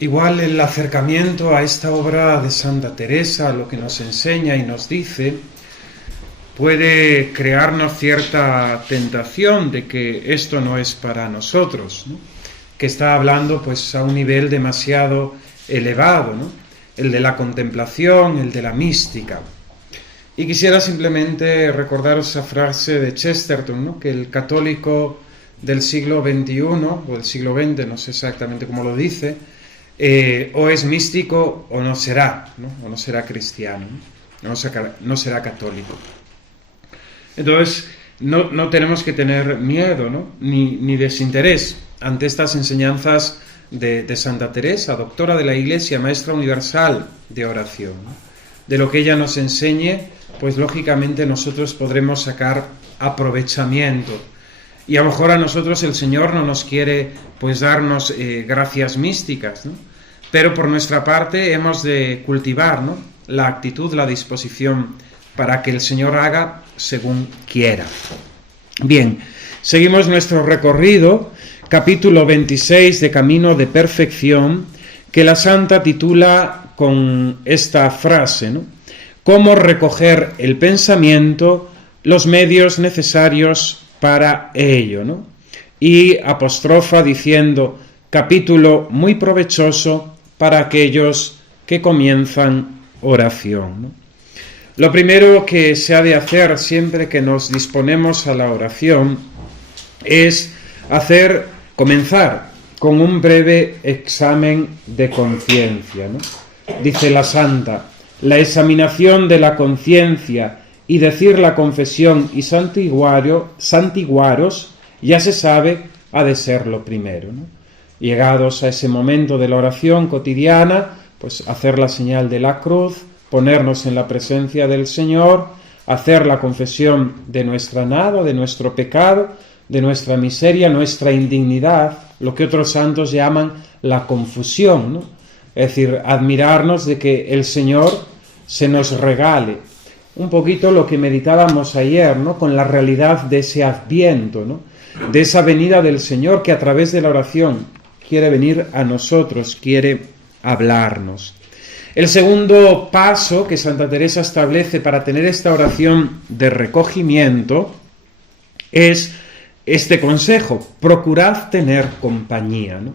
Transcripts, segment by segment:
Igual el acercamiento a esta obra de Santa Teresa, lo que nos enseña y nos dice, puede crearnos cierta tentación de que esto no es para nosotros, ¿no? Que está hablando pues a un nivel demasiado elevado, ¿no? El de la contemplación, el de la mística. Y quisiera simplemente recordaros esa frase de Chesterton, ¿no? Que el católico del siglo XXI, o del siglo XX, no sé exactamente cómo lo dice, o es místico o no será, ¿no? O no será cristiano, ¿no? No será católico. Entonces, no tenemos que tener miedo, ¿no? ni desinterés ante estas enseñanzas de Santa Teresa, doctora de la Iglesia, maestra universal de oración, ¿no? De lo que ella nos enseñe, pues lógicamente nosotros podremos sacar aprovechamiento. Y a lo mejor a nosotros el Señor no nos quiere pues darnos gracias místicas, ¿no? Pero por nuestra parte hemos de cultivar, ¿no? La actitud, la disposición para que el Señor haga según quiera. Bien, seguimos nuestro recorrido, capítulo 26 de Camino de Perfección, que la Santa titula con esta frase, ¿no? Cómo recoger el pensamiento, los medios necesarios para ello, ¿no? Y apostrofa diciendo, capítulo muy provechoso para aquellos que comienzan oración, ¿no? Lo primero que se ha de hacer siempre que nos disponemos a la oración es comenzar con un breve examen de conciencia, ¿no? Dice la Santa, la examinación de la conciencia y decir la confesión y santiguaros, ya se sabe, ha de ser lo primero, ¿no? Llegados a ese momento de la oración cotidiana, pues hacer la señal de la cruz, ponernos en la presencia del Señor, hacer la confesión de nuestra nada, de nuestro pecado, de nuestra miseria, nuestra indignidad, lo que otros santos llaman la confusión, ¿no? Es decir, admirarnos de que el Señor se nos regale. Un poquito lo que meditábamos ayer, ¿no? Con la realidad de ese Adviento, ¿no? De esa venida del Señor que a través de la oración quiere venir a nosotros, quiere hablarnos. El segundo paso que Santa Teresa establece para tener esta oración de recogimiento es este consejo: procurad tener compañía, ¿no?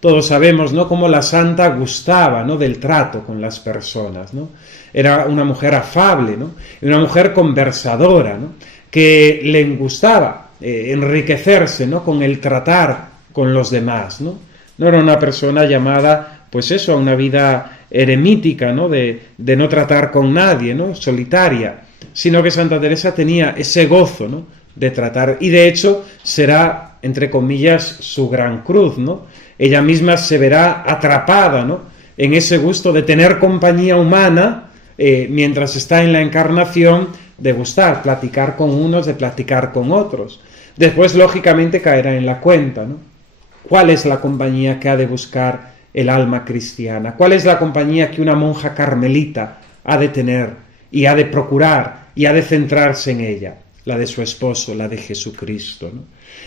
Todos sabemos, ¿no?, cómo la Santa gustaba, ¿no?, del trato con las personas, ¿no? Era una mujer afable, ¿no? Una mujer conversadora, ¿no?, que le gustaba enriquecerse, ¿no?, con el tratar con los demás, ¿no? No era una persona llamada, pues eso, a una vida eremítica, ¿no?, de no tratar con nadie, ¿no?, solitaria, sino que Santa Teresa tenía ese gozo, ¿no?, de tratar, y de hecho será, entre comillas, su gran cruz, ¿no? Ella misma se verá atrapada, ¿no?, en ese gusto de tener compañía humana mientras está en la encarnación, de gustar, platicar con unos, de platicar con otros. Después, lógicamente, caerá en la cuenta, ¿no? ¿Cuál es la compañía que ha de buscar el alma cristiana? ¿Cuál es la compañía que una monja carmelita ha de tener y ha de procurar y ha de centrarse en ella? La de su esposo, la de Jesucristo, ¿no?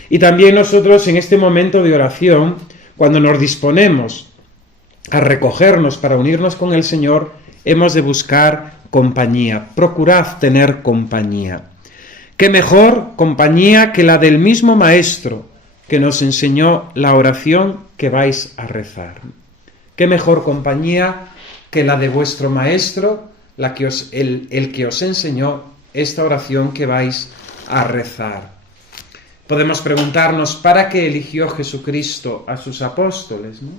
Y también nosotros en este momento de oración, cuando nos disponemos a recogernos para unirnos con el Señor, hemos de buscar compañía, procurad tener compañía. ¿Qué mejor compañía que la del mismo Maestro que nos enseñó la oración que vais a rezar? ¿Qué mejor compañía que la de vuestro Maestro, el que os enseñó esta oración que vais a rezar? Podemos preguntarnos, ¿para qué eligió Jesucristo a sus apóstoles, ¿no?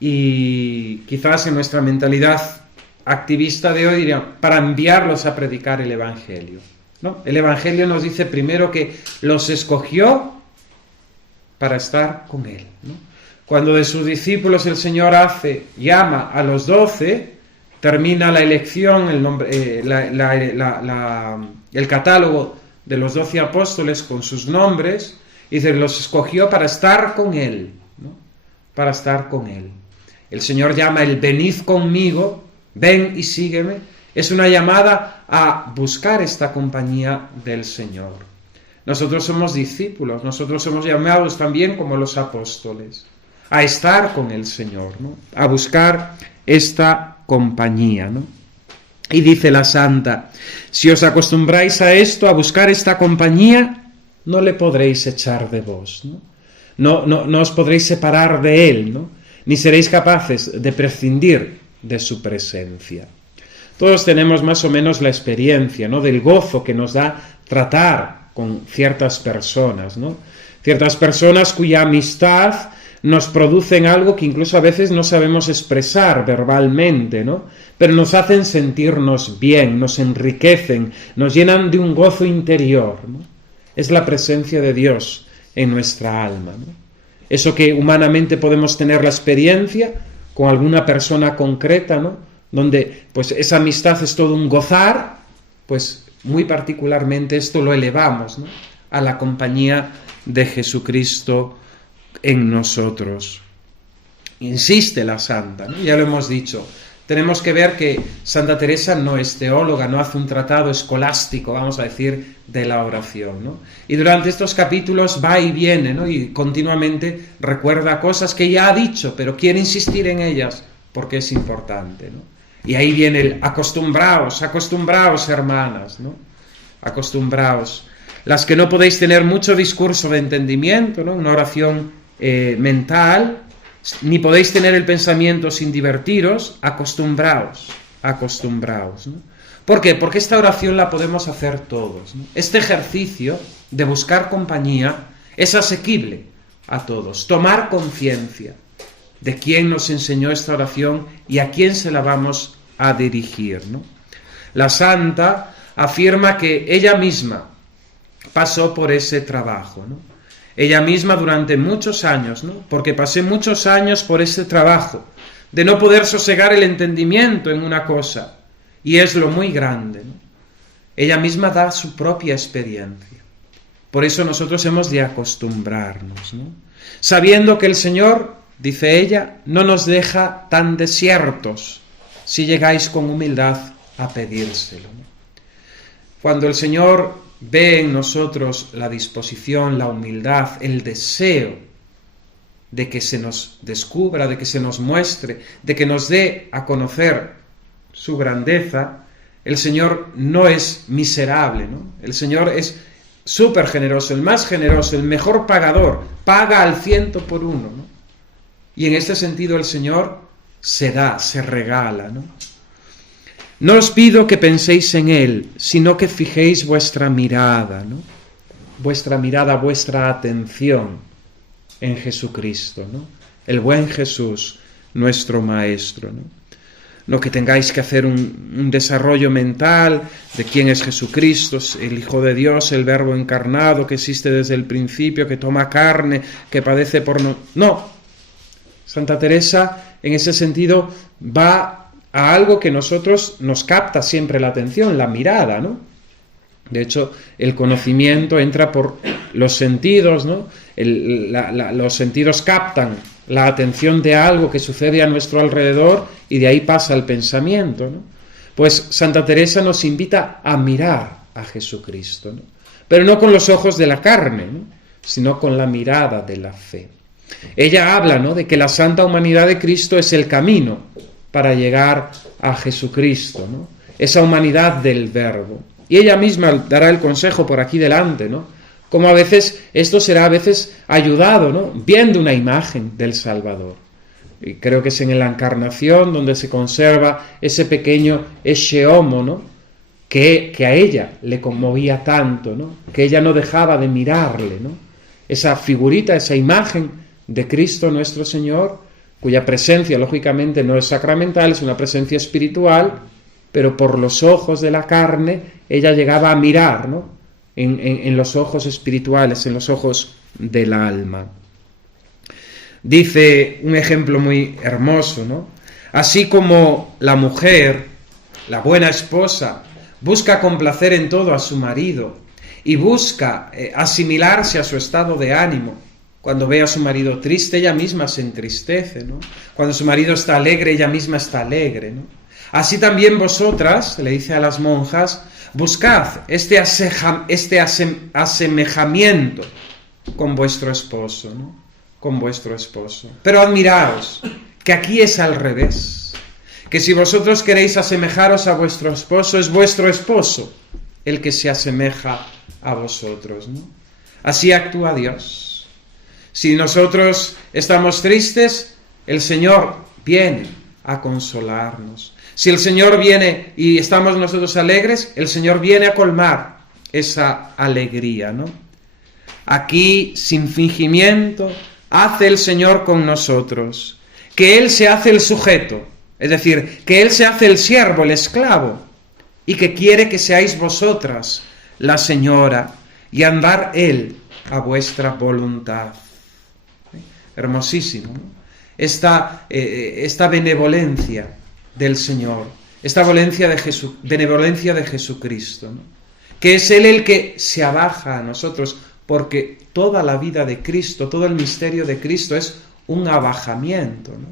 Y quizás en nuestra mentalidad activista de hoy diríamos, para enviarlos a predicar el Evangelio, ¿no? El Evangelio nos dice primero que los escogió para estar con Él, ¿no? Cuando de sus discípulos el Señor llama a los 12, termina la elección, el catálogo de los 12 apóstoles con sus nombres, y dice, los escogió para estar con Él, ¿no? Para estar con Él. El Señor llama el venid conmigo, ven y sígueme. Es una llamada a buscar esta compañía del Señor. Nosotros somos discípulos, nosotros somos llamados también como los apóstoles, a estar con el Señor, ¿no? A buscar esta compañía, ¿no? Y dice la santa, si os acostumbráis a esto, a buscar esta compañía, no le podréis echar de vos, ¿no? No os podréis separar de él, ¿no? Ni seréis capaces de prescindir de su presencia. Todos tenemos más o menos la experiencia, ¿no? Del gozo que nos da tratar con ciertas personas, ¿no? Ciertas personas cuya amistad nos producen algo que incluso a veces no sabemos expresar verbalmente, ¿no? Pero nos hacen sentirnos bien, nos enriquecen, nos llenan de un gozo interior, ¿no? Es la presencia de Dios en nuestra alma, ¿no? Eso que humanamente podemos tener la experiencia con alguna persona concreta, ¿no? Donde pues esa amistad es todo un gozar, pues muy particularmente esto lo elevamos, ¿no? A la compañía de Jesucristo en nosotros. Insiste la santa, ¿no? Ya lo hemos dicho. Tenemos que ver que Santa Teresa no es teóloga, no hace un tratado escolástico, vamos a decir, de la oración, ¿no? Y durante estos capítulos va y viene, ¿no? Y continuamente recuerda cosas que ya ha dicho, pero quiere insistir en ellas porque es importante, ¿no? Y ahí viene el acostumbraos, hermanas, ¿no? Acostumbraos. Las que no podéis tener mucho discurso de entendimiento, ¿no? Una oración mental, ni podéis tener el pensamiento sin divertiros, acostumbraos, ¿no? ¿Por qué? Porque esta oración la podemos hacer todos, ¿no? Este ejercicio de buscar compañía es asequible a todos. Tomar conciencia de quién nos enseñó esta oración y a quién se la vamos a dirigir, ¿no? La santa afirma que ella misma pasó por ese trabajo, ¿no? Ella misma durante muchos años, ¿no? Porque pasé muchos años por ese trabajo de no poder sosegar el entendimiento en una cosa, y es lo muy grande, ¿no? Ella misma da su propia experiencia. Por eso nosotros hemos de acostumbrarnos, ¿no? Sabiendo que el Señor, dice ella, no nos deja tan desiertos si llegáis con humildad a pedírselo, ¿no? Cuando el Señor ve en nosotros la disposición, la humildad, el deseo de que se nos descubra, de que se nos muestre, de que nos dé a conocer su grandeza, el Señor no es miserable, ¿no? El Señor es súper generoso, el más generoso, el mejor pagador, paga al 100 por uno, ¿no? Y en este sentido el Señor se da, se regala, ¿no? No os pido que penséis en Él, sino que fijéis vuestra mirada, ¿no? Vuestra mirada, vuestra atención en Jesucristo, ¿no? El buen Jesús, nuestro Maestro, ¿no? No que tengáis que hacer un desarrollo mental de quién es Jesucristo, el Hijo de Dios, el Verbo encarnado, que existe desde el principio, que toma carne, que padece por... No. Santa Teresa, en ese sentido, va a algo que nosotros nos capta siempre la atención, la mirada, ¿no? De hecho, el conocimiento entra por los sentidos, ¿no? Los sentidos captan la atención de algo que sucede a nuestro alrededor y de ahí pasa el pensamiento, ¿no? Pues Santa Teresa nos invita a mirar a Jesucristo, ¿no? Pero no con los ojos de la carne, ¿no? Sino con la mirada de la fe. Ella habla, ¿no? De que la santa humanidad de Cristo es el camino para llegar a Jesucristo, ¿no? Esa humanidad del Verbo. Y ella misma dará el consejo por aquí delante, ¿no? Como a veces, esto será a veces ayudado, ¿no? Viendo una imagen del Salvador. Y creo que es en la Encarnación donde se conserva ese pequeño ecce homo, ¿no? Que a ella le conmovía tanto, ¿no? Que ella no dejaba de mirarle, ¿no? Esa figurita, esa imagen de Cristo nuestro Señor, cuya presencia, lógicamente, no es sacramental, es una presencia espiritual, pero por los ojos de la carne, ella llegaba a mirar, ¿no? En los ojos espirituales, en los ojos del alma. Dice un ejemplo muy hermoso, ¿no? Así como la mujer, la buena esposa, busca complacer en todo a su marido y busca asimilarse a su estado de ánimo. Cuando ve a su marido triste, ella misma se entristece, ¿no? Cuando su marido está alegre, ella misma está alegre, ¿no? Así también vosotras, le dice a las monjas, buscad este asemejamiento con vuestro esposo, ¿no? con vuestro esposo. Pero admiraos, que aquí es al revés, que si vosotros queréis asemejaros a vuestro esposo, es vuestro esposo el que se asemeja a vosotros, ¿no? Así actúa Dios. Si nosotros estamos tristes, el Señor viene a consolarnos. Si el Señor viene y estamos nosotros alegres, el Señor viene a colmar esa alegría, ¿no? Aquí, sin fingimiento, hace el Señor con nosotros, que Él se hace el sujeto, es decir, que Él se hace el siervo, el esclavo, y que quiere que seáis vosotras la señora, y andar Él a vuestra voluntad. Hermosísimo, ¿no? Esta benevolencia del Señor, esta benevolencia de Jesucristo, ¿no? Que es Él el que se abaja a nosotros, porque toda la vida de Cristo, todo el misterio de Cristo es un abajamiento, ¿no?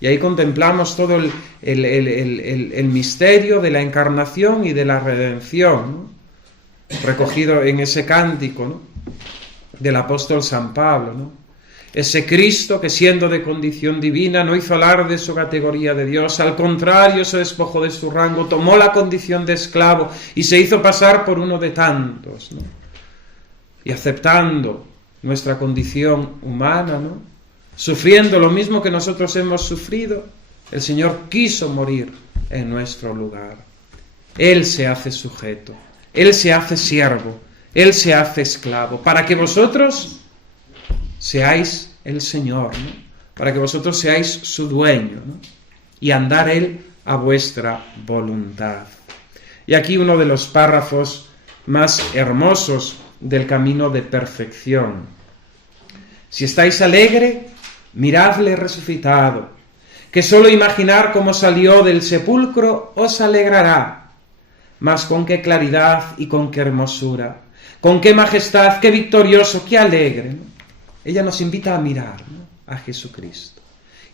Y ahí contemplamos todo el misterio de la encarnación y de la redención, ¿no? Recogido en ese cántico, ¿no? Del apóstol San Pablo, ¿no? Ese Cristo que siendo de condición divina no hizo alarde de su categoría de Dios, al contrario se despojó de su rango, tomó la condición de esclavo y se hizo pasar por uno de tantos, ¿no? Y aceptando nuestra condición humana, ¿no? Sufriendo lo mismo que nosotros hemos sufrido, el Señor quiso morir en nuestro lugar. Él se hace sujeto, Él se hace siervo, Él se hace esclavo, para que vosotros seáis el Señor, ¿no? Para que vosotros seáis su dueño, ¿no? Y andar Él a vuestra voluntad. Y aquí uno de los párrafos más hermosos del camino de perfección. Si estáis alegre, miradle resucitado, que solo imaginar cómo salió del sepulcro os alegrará. Mas con qué claridad y con qué hermosura, con qué majestad, qué victorioso, qué alegre, ¿no? Ella nos invita a mirar, ¿no? A Jesucristo.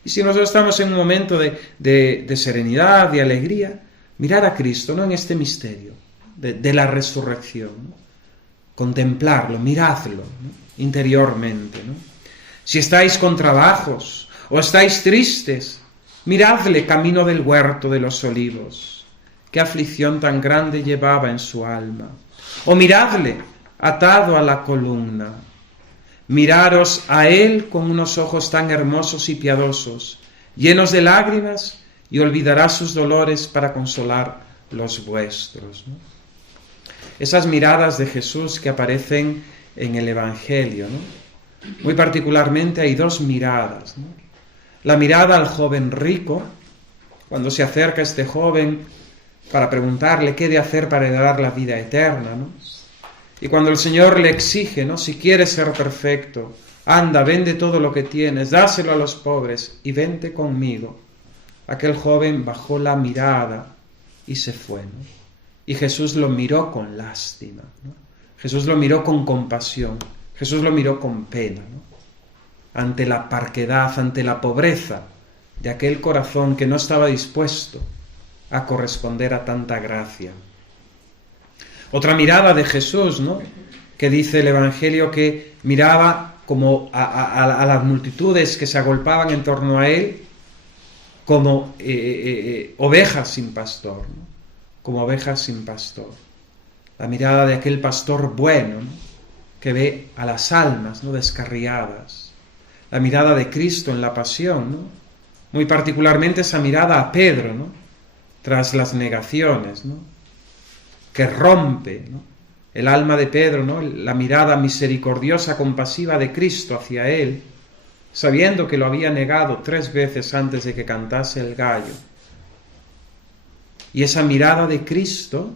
Y si nosotros estamos en un momento de serenidad, de alegría, mirar a Cristo, ¿no? En este misterio de la resurrección, ¿no? Contemplarlo, miradlo, ¿no? Interiormente, ¿no? Si estáis con trabajos o estáis tristes, miradle camino del huerto de los olivos. Qué aflicción tan grande llevaba en su alma. O miradle atado a la columna. Miraros a él con unos ojos tan hermosos y piadosos, llenos de lágrimas, y olvidará sus dolores para consolar los vuestros, ¿no? Esas miradas de Jesús que aparecen en el Evangelio, ¿no? Muy particularmente hay dos miradas, ¿no? La mirada al joven rico, cuando se acerca este joven para preguntarle qué de hacer para heredar la vida eterna, ¿no? Y cuando el Señor le exige, ¿no? Si quieres ser perfecto, anda, vende todo lo que tienes, dáselo a los pobres y vente conmigo. Aquel joven bajó la mirada y se fue, ¿no? Y Jesús lo miró con lástima, ¿no? Jesús lo miró con compasión, Jesús lo miró con pena, ¿no? Ante la parquedad, ante la pobreza de aquel corazón que no estaba dispuesto a corresponder a tanta gracia. Otra mirada de Jesús, ¿no? Que dice el Evangelio que miraba como a las multitudes que se agolpaban en torno a él como ovejas sin pastor, ¿no? Como ovejas sin pastor. La mirada de aquel pastor bueno, ¿no? Que ve a las almas, ¿no? Descarriadas. La mirada de Cristo en la pasión, ¿no? Muy particularmente esa mirada a Pedro, ¿no? Tras las negaciones, ¿no? Que rompe, ¿no? El alma de Pedro, ¿no? La mirada misericordiosa, compasiva de Cristo hacia él, sabiendo que lo había negado 3 veces antes de que cantase el gallo. Y esa mirada de Cristo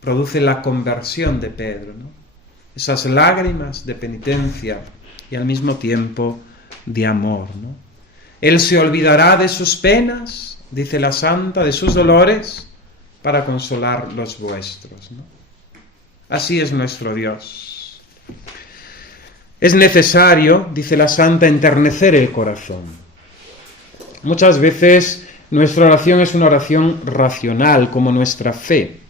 produce la conversión de Pedro, ¿no? Esas lágrimas de penitencia y al mismo tiempo de amor, ¿no? Él se olvidará de sus penas, dice la santa, de sus dolores, para consolar los vuestros, ¿no? Así es nuestro Dios. Es necesario, dice la santa, enternecer el corazón. Muchas veces nuestra oración es una oración racional, como nuestra fe.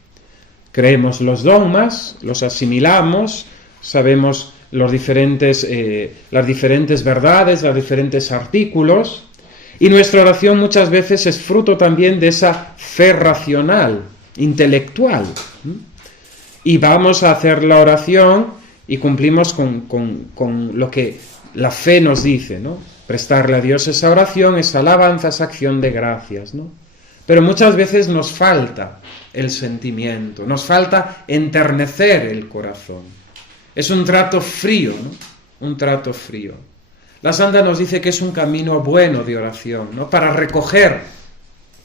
Creemos los dogmas, los asimilamos, sabemos las diferentes verdades, los diferentes artículos, y nuestra oración muchas veces es fruto también de esa fe racional, intelectual. Y vamos a hacer la oración y cumplimos con lo que la fe nos dice, ¿no? Prestarle a Dios esa oración, esa alabanza, esa acción de gracias, ¿no? Pero muchas veces nos falta el sentimiento, nos falta enternecer el corazón. Es un trato frío, ¿no? Un trato frío. La Santa nos dice que es un camino bueno de oración, ¿no? Para recoger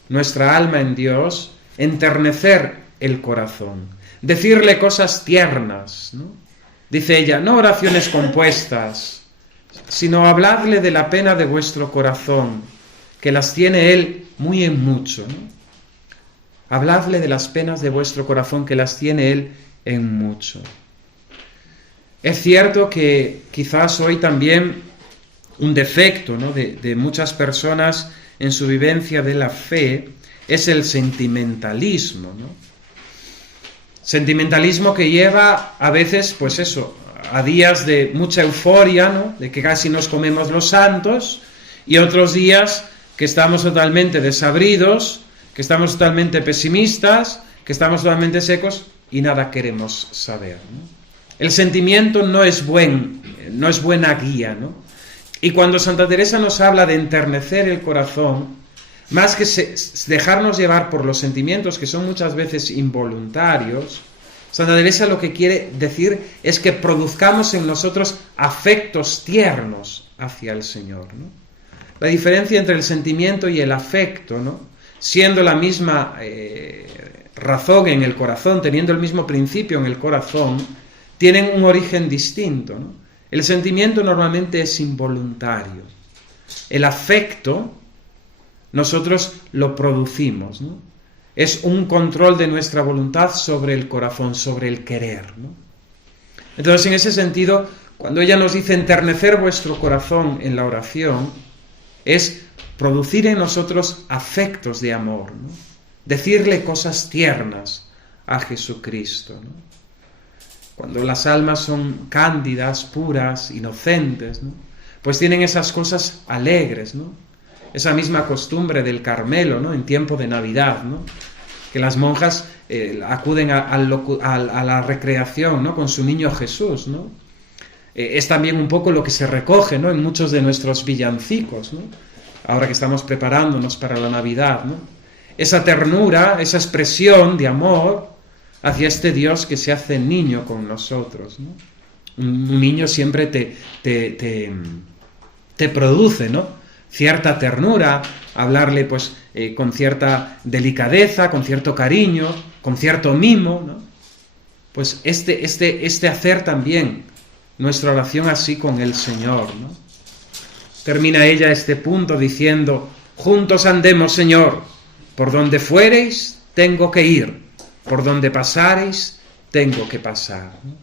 nuestra alma en Dios, enternecer el corazón, decirle cosas tiernas, ¿no? Dice ella, no oraciones compuestas, sino hablarle de la pena de vuestro corazón, que las tiene Él muy en mucho, ¿no? Habladle de las penas de vuestro corazón, que las tiene Él en mucho. Es cierto que quizás hoy también un defecto, ¿no? de muchas personas en su vivencia de la fe es el sentimentalismo, ¿no? Sentimentalismo que lleva a veces, pues eso, a días de mucha euforia, ¿no? De que casi nos comemos los santos, y otros días que estamos totalmente desabridos, que estamos totalmente pesimistas, que estamos totalmente secos y nada queremos saber, ¿no? El sentimiento no es buena guía, ¿no? Y cuando Santa Teresa nos habla de enternecer el corazón, más que dejarnos llevar por los sentimientos que son muchas veces involuntarios, Santa Teresa lo que quiere decir es que produzcamos en nosotros afectos tiernos hacia el Señor, ¿no? La diferencia entre el sentimiento y el afecto, ¿no? Siendo la misma razón en el corazón, teniendo el mismo principio en el corazón, tienen un origen distinto, ¿no? El sentimiento normalmente es involuntario. El afecto nosotros lo producimos, ¿no? Es un control de nuestra voluntad sobre el corazón, sobre el querer, ¿no? Entonces, en ese sentido, cuando ella nos dice enternecer vuestro corazón en la oración, es producir en nosotros afectos de amor, ¿no? Decirle cosas tiernas a Jesucristo, ¿no? Cuando las almas son cándidas, puras, inocentes, ¿no? Pues tienen esas cosas alegres, ¿no? Esa misma costumbre del Carmelo, ¿no? En tiempo de Navidad, ¿no? Que las monjas acuden a la recreación, ¿no? Con su niño Jesús, ¿no? Es también un poco lo que se recoge, ¿no? En muchos de nuestros villancicos, ¿no? Ahora que estamos preparándonos para la Navidad, ¿no? Esa ternura, esa expresión de amor hacia este Dios que se hace niño con nosotros, ¿no? Un niño siempre te produce, ¿no? Cierta ternura, hablarle pues con cierta delicadeza, con cierto cariño, con cierto mimo, ¿no? Pues este hacer también nuestra oración así con el Señor, ¿no? Termina ella este punto diciendo: juntos andemos, Señor, por donde fuereis tengo que ir, por donde pasareis, tengo que pasar, ¿no?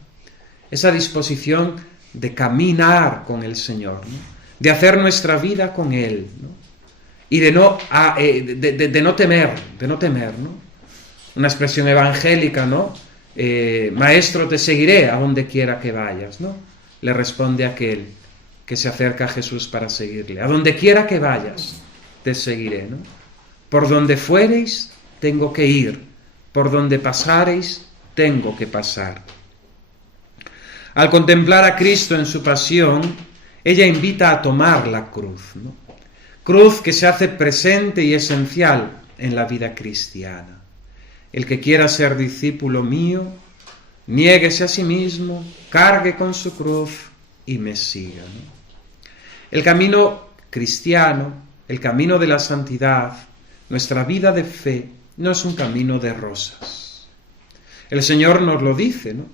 Esa disposición de caminar con el Señor, ¿no? De hacer nuestra vida con Él, ¿no? Y de no temer, ¿no? Una expresión evangélica, ¿no? Maestro, te seguiré a donde quiera que vayas, ¿no? Le responde aquel que se acerca a Jesús para seguirle. A donde quiera que vayas, te seguiré, ¿no? Por donde fuereis, tengo que ir. Por donde pasareis, tengo que pasar. Al contemplar a Cristo en su pasión, ella invita a tomar la cruz, ¿no? Cruz que se hace presente y esencial en la vida cristiana. El que quiera ser discípulo mío, niéguese a sí mismo, cargue con su cruz y me siga, ¿no? El camino cristiano, el camino de la santidad, nuestra vida de fe, no es un camino de rosas. El Señor nos lo dice, ¿no?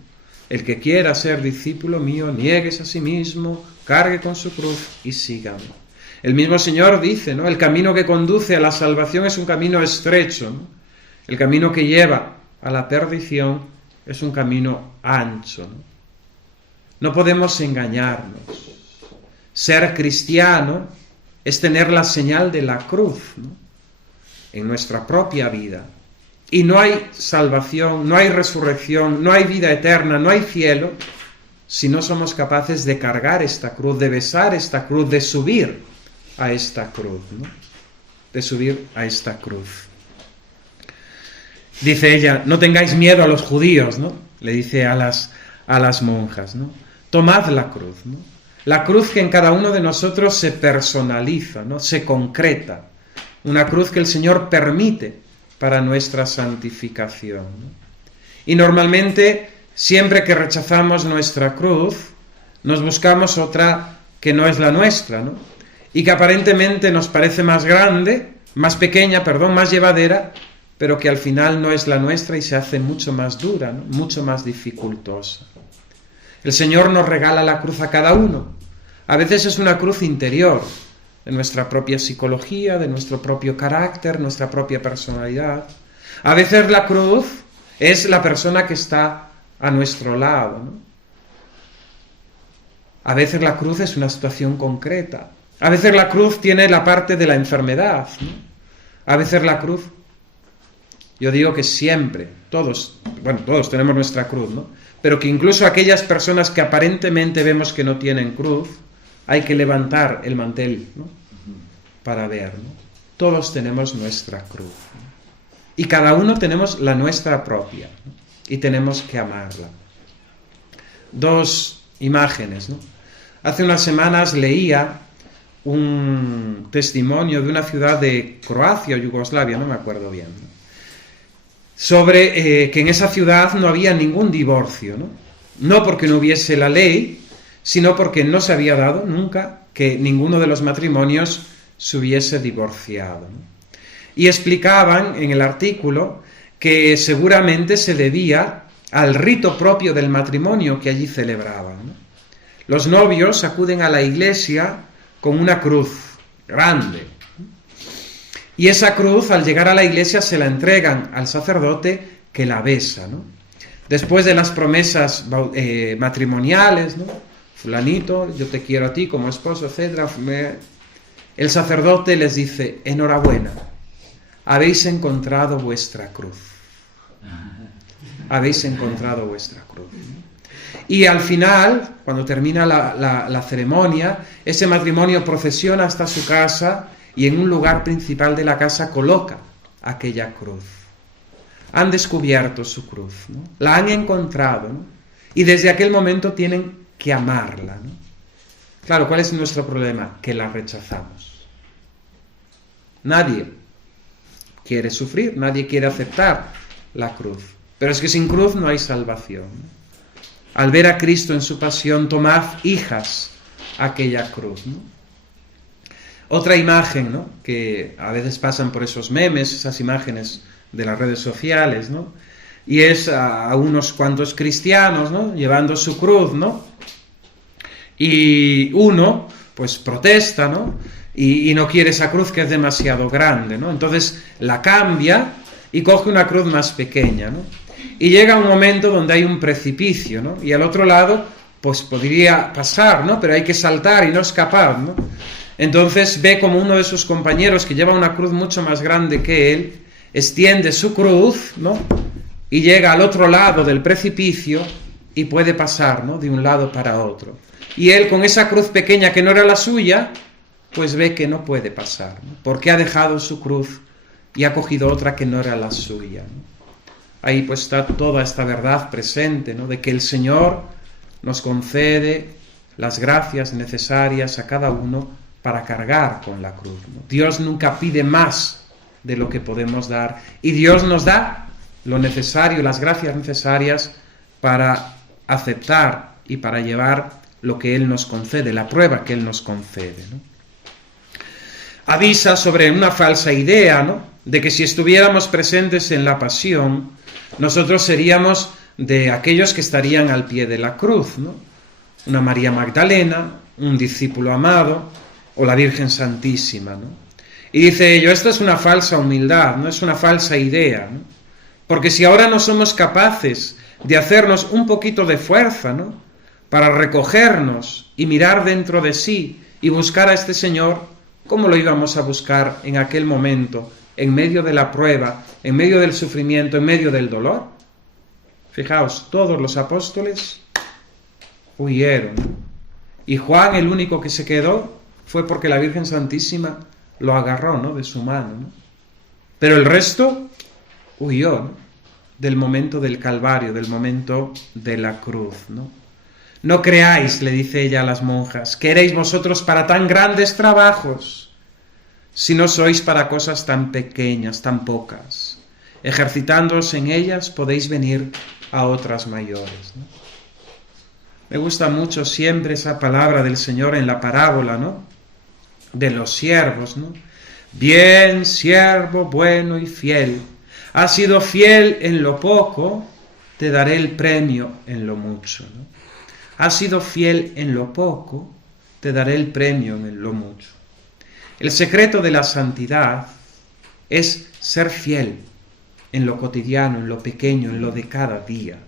El que quiera ser discípulo mío, niéguese a sí mismo, cargue con su cruz y sígame. El mismo Señor dice, ¿no? El camino que conduce a la salvación es un camino estrecho, ¿no? El camino que lleva a la perdición es un camino ancho, ¿no? No podemos engañarnos. Ser cristiano es tener la señal de la cruz, ¿no? En nuestra propia vida. Y no hay salvación, no hay resurrección, no hay vida eterna, no hay cielo, si no somos capaces de cargar esta cruz, de besar esta cruz, de subir a esta cruz, ¿no? De subir a esta cruz. Dice ella, no tengáis miedo a los judíos, ¿no? Le dice a las monjas, ¿no? Tomad la cruz, ¿no? La cruz que en cada uno de nosotros se personaliza, ¿no? Se concreta. Una cruz que el Señor permite para nuestra santificación, ¿no? Y normalmente, siempre que rechazamos nuestra cruz, nos buscamos otra que no es la nuestra, ¿no? Y que aparentemente nos parece más grande, más llevadera, pero que al final no es la nuestra y se hace mucho más dura, ¿no? Mucho más dificultosa. El Señor nos regala la cruz a cada uno. A veces es una cruz interior, de nuestra propia psicología, de nuestro propio carácter, nuestra propia personalidad. A veces la cruz es la persona que está a nuestro lado, ¿no? A veces la cruz es una situación concreta. A veces la cruz tiene la parte de la enfermedad, ¿no? A veces la cruz, yo digo que siempre, todos tenemos nuestra cruz, ¿no? Pero que incluso aquellas personas que aparentemente vemos que no tienen cruz, hay que levantar el mantel, ¿no? Para ver, ¿no? Todos tenemos nuestra cruz, ¿no? Y cada uno tenemos la nuestra propia, ¿no? Y tenemos que amarla. Dos imágenes, ¿no? Hace unas semanas leía un testimonio de una ciudad de Croacia o Yugoslavia, no me acuerdo bien, ¿no? Sobre que en esa ciudad no había ningún divorcio, ¿no? No porque no hubiese la ley, sino porque no se había dado nunca que ninguno de los matrimonios se hubiese divorciado, ¿no? Y explicaban en el artículo que seguramente se debía al rito propio del matrimonio que allí celebraban, ¿no? Los novios acuden a la iglesia con una cruz grande, y esa cruz, al llegar a la iglesia, se la entregan al sacerdote, que la besa, ¿no? Después de las promesas matrimoniales, ¿no? Fulanito, yo te quiero a ti como esposo, etc. El sacerdote les dice, enhorabuena, habéis encontrado vuestra cruz. Habéis encontrado vuestra cruz. Y al final, cuando termina la ceremonia, ese matrimonio procesiona hasta su casa y en un lugar principal de la casa coloca aquella cruz. Han descubierto su cruz, ¿no? La han encontrado, ¿no? Y desde aquel momento tienen que amarla, ¿no? Claro, ¿cuál es nuestro problema? Que la rechazamos. Nadie quiere sufrir, nadie quiere aceptar la cruz. Pero es que sin cruz no hay salvación, ¿no? Al ver a Cristo en su pasión, tomad, hijas, aquella cruz, ¿no? Otra imagen, ¿no? Que a veces pasan por esos memes, esas imágenes de las redes sociales, ¿no? Y es a unos cuantos cristianos, ¿no? Llevando su cruz, ¿no? Y uno, pues protesta, ¿no? Y no quiere esa cruz, que es demasiado grande, ¿no? Entonces la cambia y coge una cruz más pequeña, ¿no? Y llega un momento donde hay un precipicio, ¿no? Y al otro lado, pues podría pasar, ¿no? Pero hay que saltar y no escapar, ¿no? Entonces ve como uno de sus compañeros, que lleva una cruz mucho más grande que él, extiende su cruz, ¿no? Y llega al otro lado del precipicio y puede pasar, ¿no? De un lado para otro. Y él, con esa cruz pequeña que no era la suya, pues ve que no puede pasar, ¿no? Porque ha dejado su cruz y ha cogido otra que no era la suya, ¿no? Ahí pues está toda esta verdad presente, ¿no? De que el Señor nos concede las gracias necesarias a cada uno para cargar con la cruz, ¿no? Dios nunca pide más de lo que podemos dar, y Dios nos da lo necesario, las gracias necesarias para aceptar y para llevar lo que Él nos concede, la prueba que Él nos concede, ¿no? Avisa sobre una falsa idea, ¿no? De que si estuviéramos presentes en la pasión, nosotros seríamos de aquellos que estarían al pie de la cruz, ¿no? Una María Magdalena, un discípulo amado, o la Virgen Santísima, ¿no? Y dice ello, esto es una falsa humildad, no es una falsa idea, ¿no? Porque si ahora no somos capaces de hacernos un poquito de fuerza, ¿no? Para recogernos y mirar dentro de sí y buscar a este Señor, ¿cómo lo íbamos a buscar en aquel momento, en medio de la prueba, en medio del sufrimiento, en medio del dolor? Fijaos, todos los apóstoles huyeron. Y Juan, el único que se quedó, fue porque la Virgen Santísima lo agarró, ¿no?, de su mano, ¿no? Pero el resto huyó, ¿no?, del momento del Calvario, del momento de la cruz, ¿no? No creáis, le dice ella a las monjas, que eréis vosotros para tan grandes trabajos, si no sois para cosas tan pequeñas, tan pocas. Ejercitándoos en ellas podéis venir a otras mayores, ¿no? Me gusta mucho siempre esa palabra del Señor en la parábola, ¿no?, de los siervos, ¿no? Bien, siervo bueno y fiel. Has sido fiel en lo poco, te daré el premio en lo mucho, ¿no? Has sido fiel en lo poco, te daré el premio en lo mucho. El secreto de la santidad es ser fiel en lo cotidiano, en lo pequeño, en lo de cada día.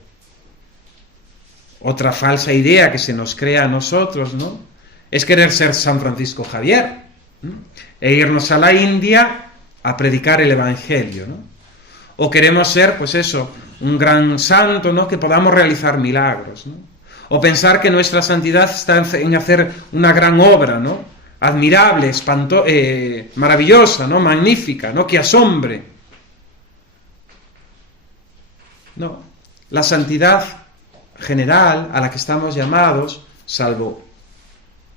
Otra falsa idea que se nos crea a nosotros, ¿no?, es querer ser San Francisco Javier, ¿no?, e irnos a la India a predicar el Evangelio, ¿no? O queremos ser, pues eso, un gran santo, ¿no?, que podamos realizar milagros, ¿no? O pensar que nuestra santidad está en hacer una gran obra, ¿no?, admirable, maravillosa, ¿no?, magnífica, ¿no?, que asombre. No, la santidad general a la que estamos llamados, salvo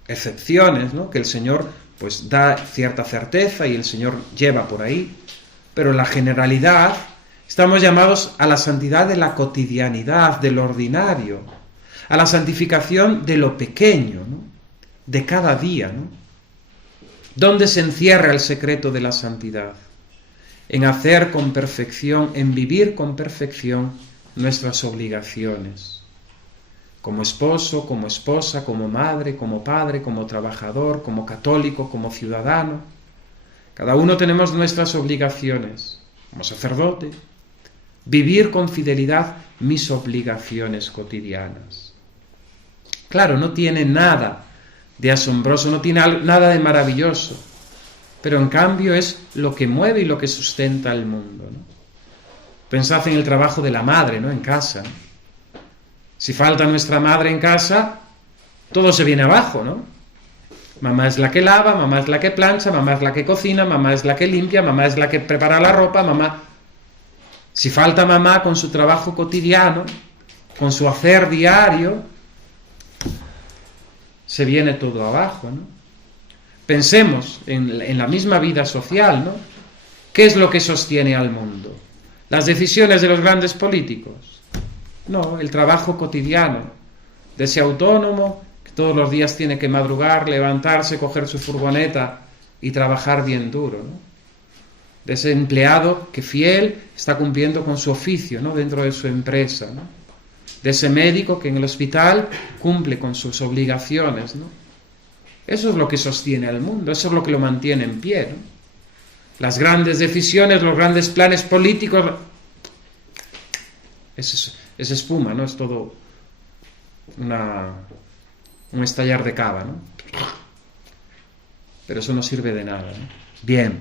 excepciones, ¿no?, que el Señor pues da cierta certeza y el Señor lleva por ahí, pero la generalidad estamos llamados a la santidad de la cotidianidad, del ordinario, a la santificación de lo pequeño, ¿no?, de cada día, ¿no? ¿Dónde se encierra el secreto de la santidad? En hacer con perfección, en vivir con perfección nuestras obligaciones. Como esposo, como esposa, como madre, como padre, como trabajador, como católico, como ciudadano. Cada uno tenemos nuestras obligaciones. Como sacerdote, vivir con fidelidad mis obligaciones cotidianas. Claro, no tiene nada de asombroso, no tiene nada de maravilloso, pero en cambio es lo que mueve y lo que sustenta el mundo, ¿no? Pensad en el trabajo de la madre, ¿no?, en casa, ¿no? Si falta nuestra madre en casa, todo se viene abajo, ¿no? Mamá es la que lava, mamá es la que plancha, mamá es la que cocina, mamá es la que limpia, mamá es la que prepara la ropa, mamá... Si falta mamá con su trabajo cotidiano, con su hacer diario, se viene todo abajo, ¿no? Pensemos en la misma vida social, ¿no? ¿Qué es lo que sostiene al mundo? ¿Las decisiones de los grandes políticos? No, el trabajo cotidiano de ese autónomo que todos los días tiene que madrugar, levantarse, coger su furgoneta y trabajar bien duro, ¿no? De ese empleado que fiel está cumpliendo con su oficio, ¿no?, dentro de su empresa, ¿no? De ese médico que en el hospital cumple con sus obligaciones, ¿no? Eso es lo que sostiene al mundo, eso es lo que lo mantiene en pie, ¿no? Las grandes decisiones, los grandes planes políticos, es espuma, ¿no? Es todo un estallar de cava, ¿no? Pero eso no sirve de nada, ¿no? Bien.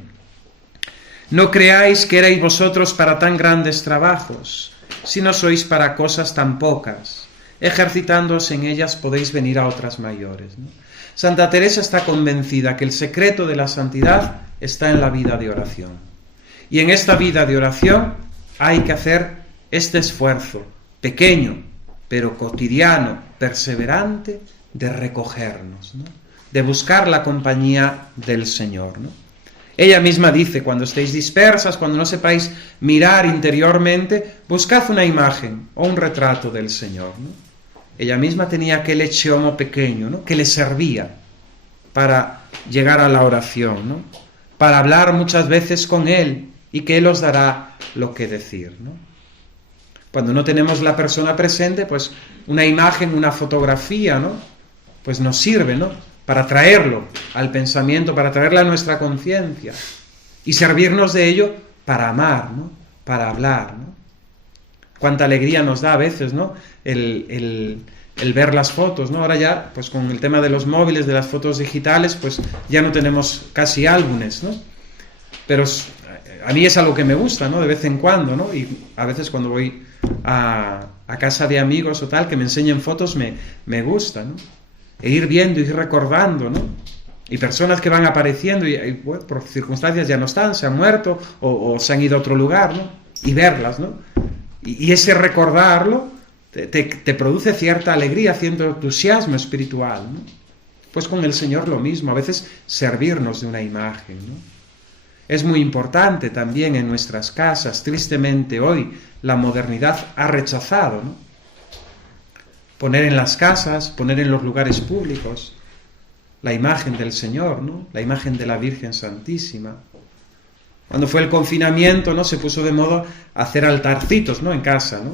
No creáis que erais vosotros para tan grandes trabajos, si no sois para cosas tan pocas. Ejercitándoos en ellas podéis venir a otras mayores, ¿no? Santa Teresa está convencida que el secreto de la santidad está en la vida de oración. Y en esta vida de oración hay que hacer este esfuerzo, pequeño, pero cotidiano, perseverante, de recogernos, ¿no?, de buscar la compañía del Señor, ¿no? Ella misma dice, cuando estéis dispersas, cuando no sepáis mirar interiormente, buscad una imagen o un retrato del Señor, ¿no? Ella misma tenía aquel ecceomo pequeño, ¿no?, que le servía para llegar a la oración, ¿no?, para hablar muchas veces con Él y que Él os dará lo que decir, ¿no? Cuando no tenemos la persona presente, pues una imagen, una fotografía, ¿no?, pues nos sirve, ¿no?, para traerlo al pensamiento, para traerlo a nuestra conciencia y servirnos de ello para amar, ¿no?, para hablar, ¿no? Cuánta alegría nos da a veces, ¿no?, el ver las fotos, ¿no? Ahora ya, pues con el tema de los móviles, de las fotos digitales, pues ya no tenemos casi álbumes, ¿no? Pero a mí es algo que me gusta, ¿no?, de vez en cuando, ¿no? Y a veces cuando voy a a casa de amigos o tal, que me enseñen fotos, me gusta, ¿no? E ir viendo, ir recordando, ¿no? Y personas que van apareciendo y bueno, por circunstancias ya no están, se han muerto o se han ido a otro lugar, ¿no? Y verlas, ¿no? Y ese recordarlo te produce cierta alegría, cierto entusiasmo espiritual, ¿no? Pues con el Señor lo mismo, a veces servirnos de una imagen, ¿no? Es muy importante también en nuestras casas. Tristemente hoy la modernidad ha rechazado, ¿no? Poner en las casas, poner en los lugares públicos la imagen del Señor, ¿no? La imagen de la Virgen Santísima. Cuando fue el confinamiento, ¿no? Se puso de moda hacer altarcitos, ¿no? En casa, ¿no?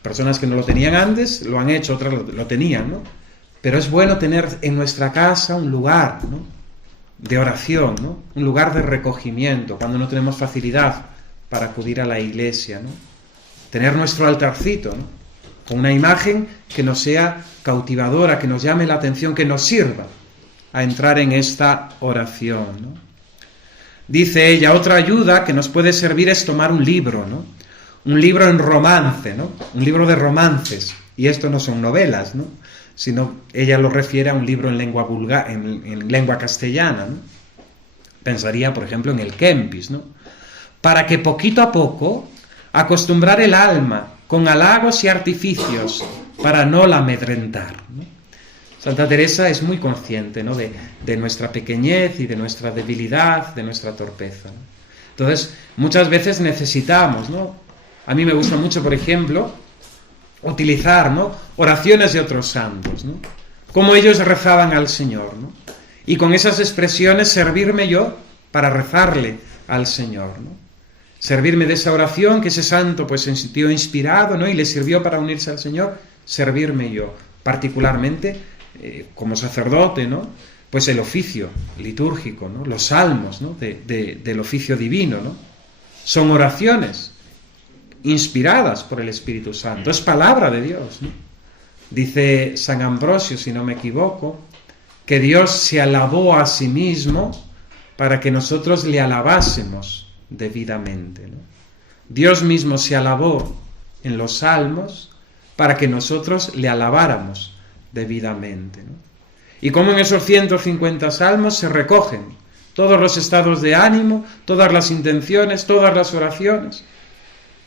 Personas que no lo tenían antes lo han hecho, otras lo tenían, ¿no? Pero es bueno tener en nuestra casa un lugar, ¿no? De oración, ¿no? Un lugar de recogimiento, cuando no tenemos facilidad para acudir a la iglesia, ¿no? Tener nuestro altarcito, ¿no? Con una imagen que nos sea cautivadora, que nos llame la atención, que nos sirva a entrar en esta oración, ¿no? Dice ella, otra ayuda que nos puede servir es tomar un libro, ¿no? Un libro en romance, ¿no? Un libro de romances. Y esto no son novelas, ¿no? Sino ella lo refiere a un libro en lengua vulgar, en lengua castellana, ¿no? Pensaría, por ejemplo, en el Kempis, ¿no? Para que poquito a poco acostumbrar el alma con halagos y artificios para no la amedrentar, ¿no? Santa Teresa es muy consciente, ¿no? de nuestra pequeñez y de nuestra debilidad, de nuestra torpeza, ¿no? Entonces, muchas veces necesitamos, ¿no? A mí me gusta mucho, por ejemplo, utilizar, ¿no? Oraciones de otros santos, ¿no? Cómo ellos rezaban al Señor, ¿no? Y con esas expresiones servirme yo para rezarle al Señor, ¿no? Servirme de esa oración que ese santo pues se sintió inspirado, ¿no? Y le sirvió para unirse al Señor, servirme yo, particularmente como sacerdote, ¿no? Pues el oficio litúrgico, ¿no? Los salmos, ¿no? Del oficio divino, ¿no? Son oraciones inspiradas por el Espíritu Santo, es palabra de Dios, ¿no? Dice San Ambrosio, si no me equivoco, que Dios se alabó a sí mismo para que nosotros le alabásemos debidamente, ¿no? Dios mismo se alabó en los salmos para que nosotros le alabáramos debidamente, ¿no? Y como en esos 150 salmos se recogen todos los estados de ánimo, todas las intenciones, todas las oraciones.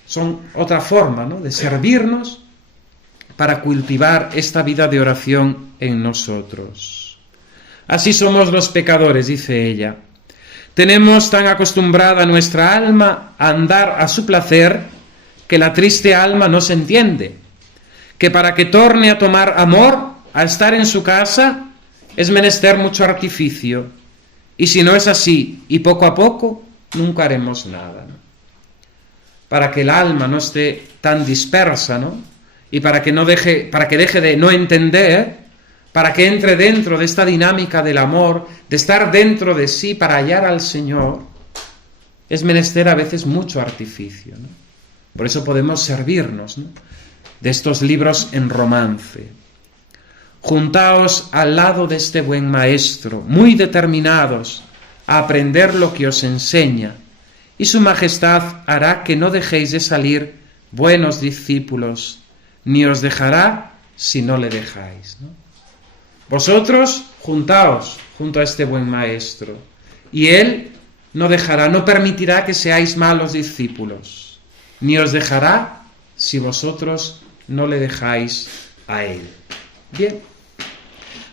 Son otra forma, ¿no? De servirnos para cultivar esta vida de oración en nosotros. Así somos los pecadores, dice ella. Tenemos tan acostumbrada nuestra alma a andar a su placer que la triste alma no se entiende, que para que torne a tomar amor, a estar en su casa, es menester mucho artificio, y si no es así, y poco a poco, nunca haremos nada, ¿no? Para que el alma no esté tan dispersa, ¿no? Y para que deje de no entender, para que entre dentro de esta dinámica del amor, de estar dentro de sí para hallar al Señor, es menester a veces mucho artificio, ¿no? Por eso podemos servirnos, ¿no? De estos libros en romance. Juntaos al lado de este buen maestro, muy determinados a aprender lo que os enseña, y su majestad hará que no dejéis de salir buenos discípulos, ni os dejará si no le dejáis, ¿no? Vosotros juntaos junto a este buen maestro, y él no dejará, no permitirá que seáis malos discípulos, ni os dejará si vosotros no le dejáis a él. Bien,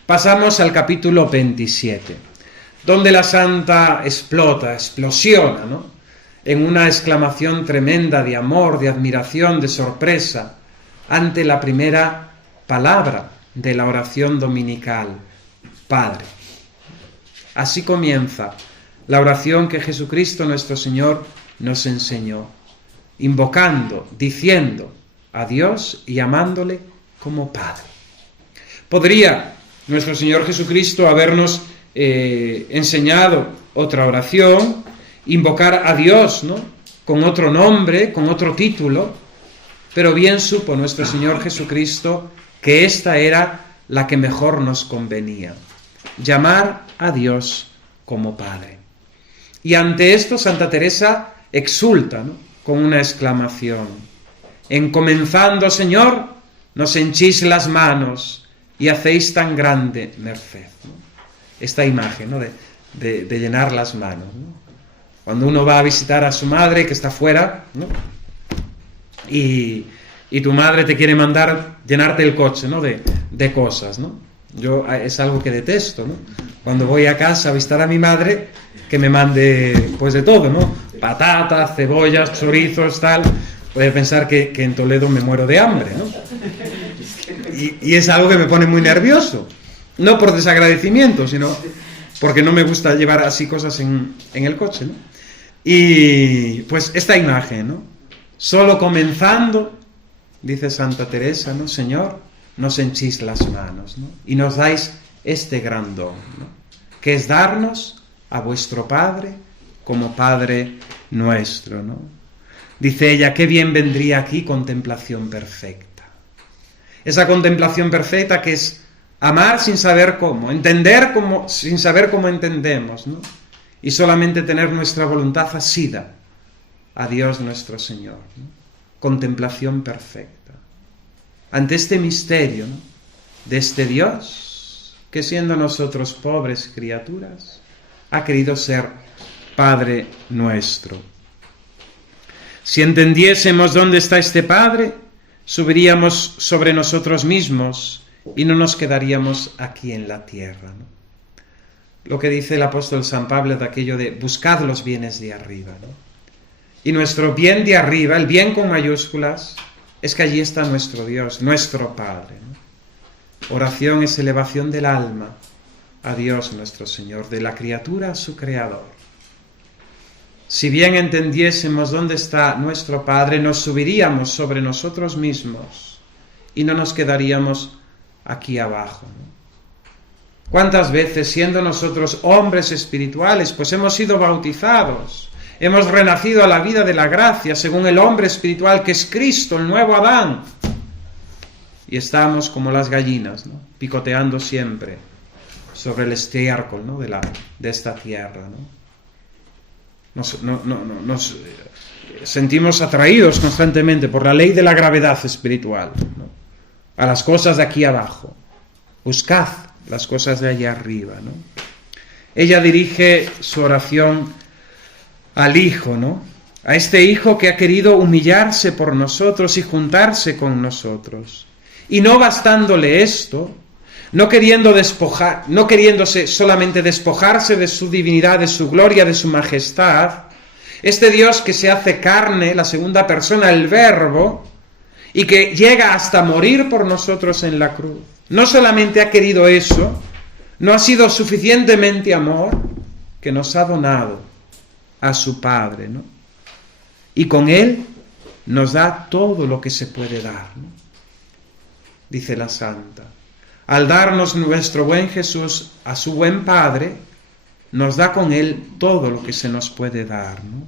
pasamos al capítulo 27, donde la santa explosiona, ¿no? En una exclamación tremenda de amor, de admiración, de sorpresa, ante la primera palabra de la oración dominical, Padre. Así comienza la oración que Jesucristo nuestro Señor nos enseñó, invocando, diciendo a Dios y amándole como Padre. Podría nuestro Señor Jesucristo habernos enseñado otra oración, invocar a Dios, ¿no? Con otro nombre, con otro título, pero bien supo nuestro Señor Jesucristo que esta era la que mejor nos convenía, llamar a Dios como Padre. Y ante esto Santa Teresa exulta, ¿no? Con una exclamación: En comenzando, Señor, nos henchís las manos y hacéis tan grande merced, ¿no? Esta imagen, ¿no? de llenar las manos, ¿no? Cuando uno va a visitar a su madre que está fuera, ¿no? y tu madre te quiere mandar llenarte el coche, ¿no? de cosas, ¿no? Yo es algo que detesto, ¿no? Cuando voy a casa a visitar a mi madre, que me mande pues de todo, ¿no? Patatas, cebollas, chorizos, tal. Puede pensar que en Toledo me muero de hambre, ¿no? Y es algo que me pone muy nervioso. No por desagradecimiento, sino porque no me gusta llevar así cosas en el coche, ¿no? Y pues esta imagen, ¿no? Solo comenzando, dice Santa Teresa, ¿no? Señor, nos henchís las manos, ¿no? Y nos dais este gran don, ¿no? Que es darnos a vuestro Padre como Padre nuestro, ¿no? Dice ella, qué bien vendría aquí contemplación perfecta. Esa contemplación perfecta que es amar sin saber cómo, entender sin saber cómo entendemos, ¿no? Y solamente tener nuestra voluntad asida a Dios nuestro Señor, ¿no? Contemplación perfecta. Ante este misterio, ¿no? De este Dios que siendo nosotros pobres criaturas ha querido ser Padre nuestro. Si entendiésemos dónde está este Padre, subiríamos sobre nosotros mismos y no nos quedaríamos aquí en la tierra, ¿no? Lo que dice el apóstol San Pablo de aquello de buscad los bienes de arriba, ¿no? Y nuestro bien de arriba, el bien con mayúsculas, es que allí está nuestro Dios, nuestro Padre, ¿no? Oración es elevación del alma a Dios nuestro Señor, de la criatura a su Creador. Si bien entendiésemos dónde está nuestro Padre, nos subiríamos sobre nosotros mismos y no nos quedaríamos aquí abajo, ¿no? ¿Cuántas veces, siendo nosotros hombres espirituales, pues hemos sido bautizados, hemos renacido a la vida de la gracia, según el hombre espiritual que es Cristo, el nuevo Adán, y estamos como las gallinas, ¿no? Picoteando siempre sobre el estiércol, ¿no? de esta tierra, ¿no? Nos sentimos atraídos constantemente por la ley de la gravedad espiritual, ¿no? A las cosas de aquí abajo. Buscad las cosas de allá arriba, ¿no? Ella dirige su oración al Hijo, ¿no? A este Hijo que ha querido humillarse por nosotros y juntarse con nosotros. Y no bastándole esto, no queriéndose solamente despojarse de su divinidad, de su gloria, de su majestad, este Dios que se hace carne, la segunda persona, el Verbo, y que llega hasta morir por nosotros en la cruz. No solamente ha querido eso, no ha sido suficientemente amor que nos ha donado a su Padre, ¿no? Y con Él nos da todo lo que se puede dar, ¿no? Dice la Santa. Al darnos nuestro buen Jesús a su buen Padre, nos da con Él todo lo que se nos puede dar, ¿no?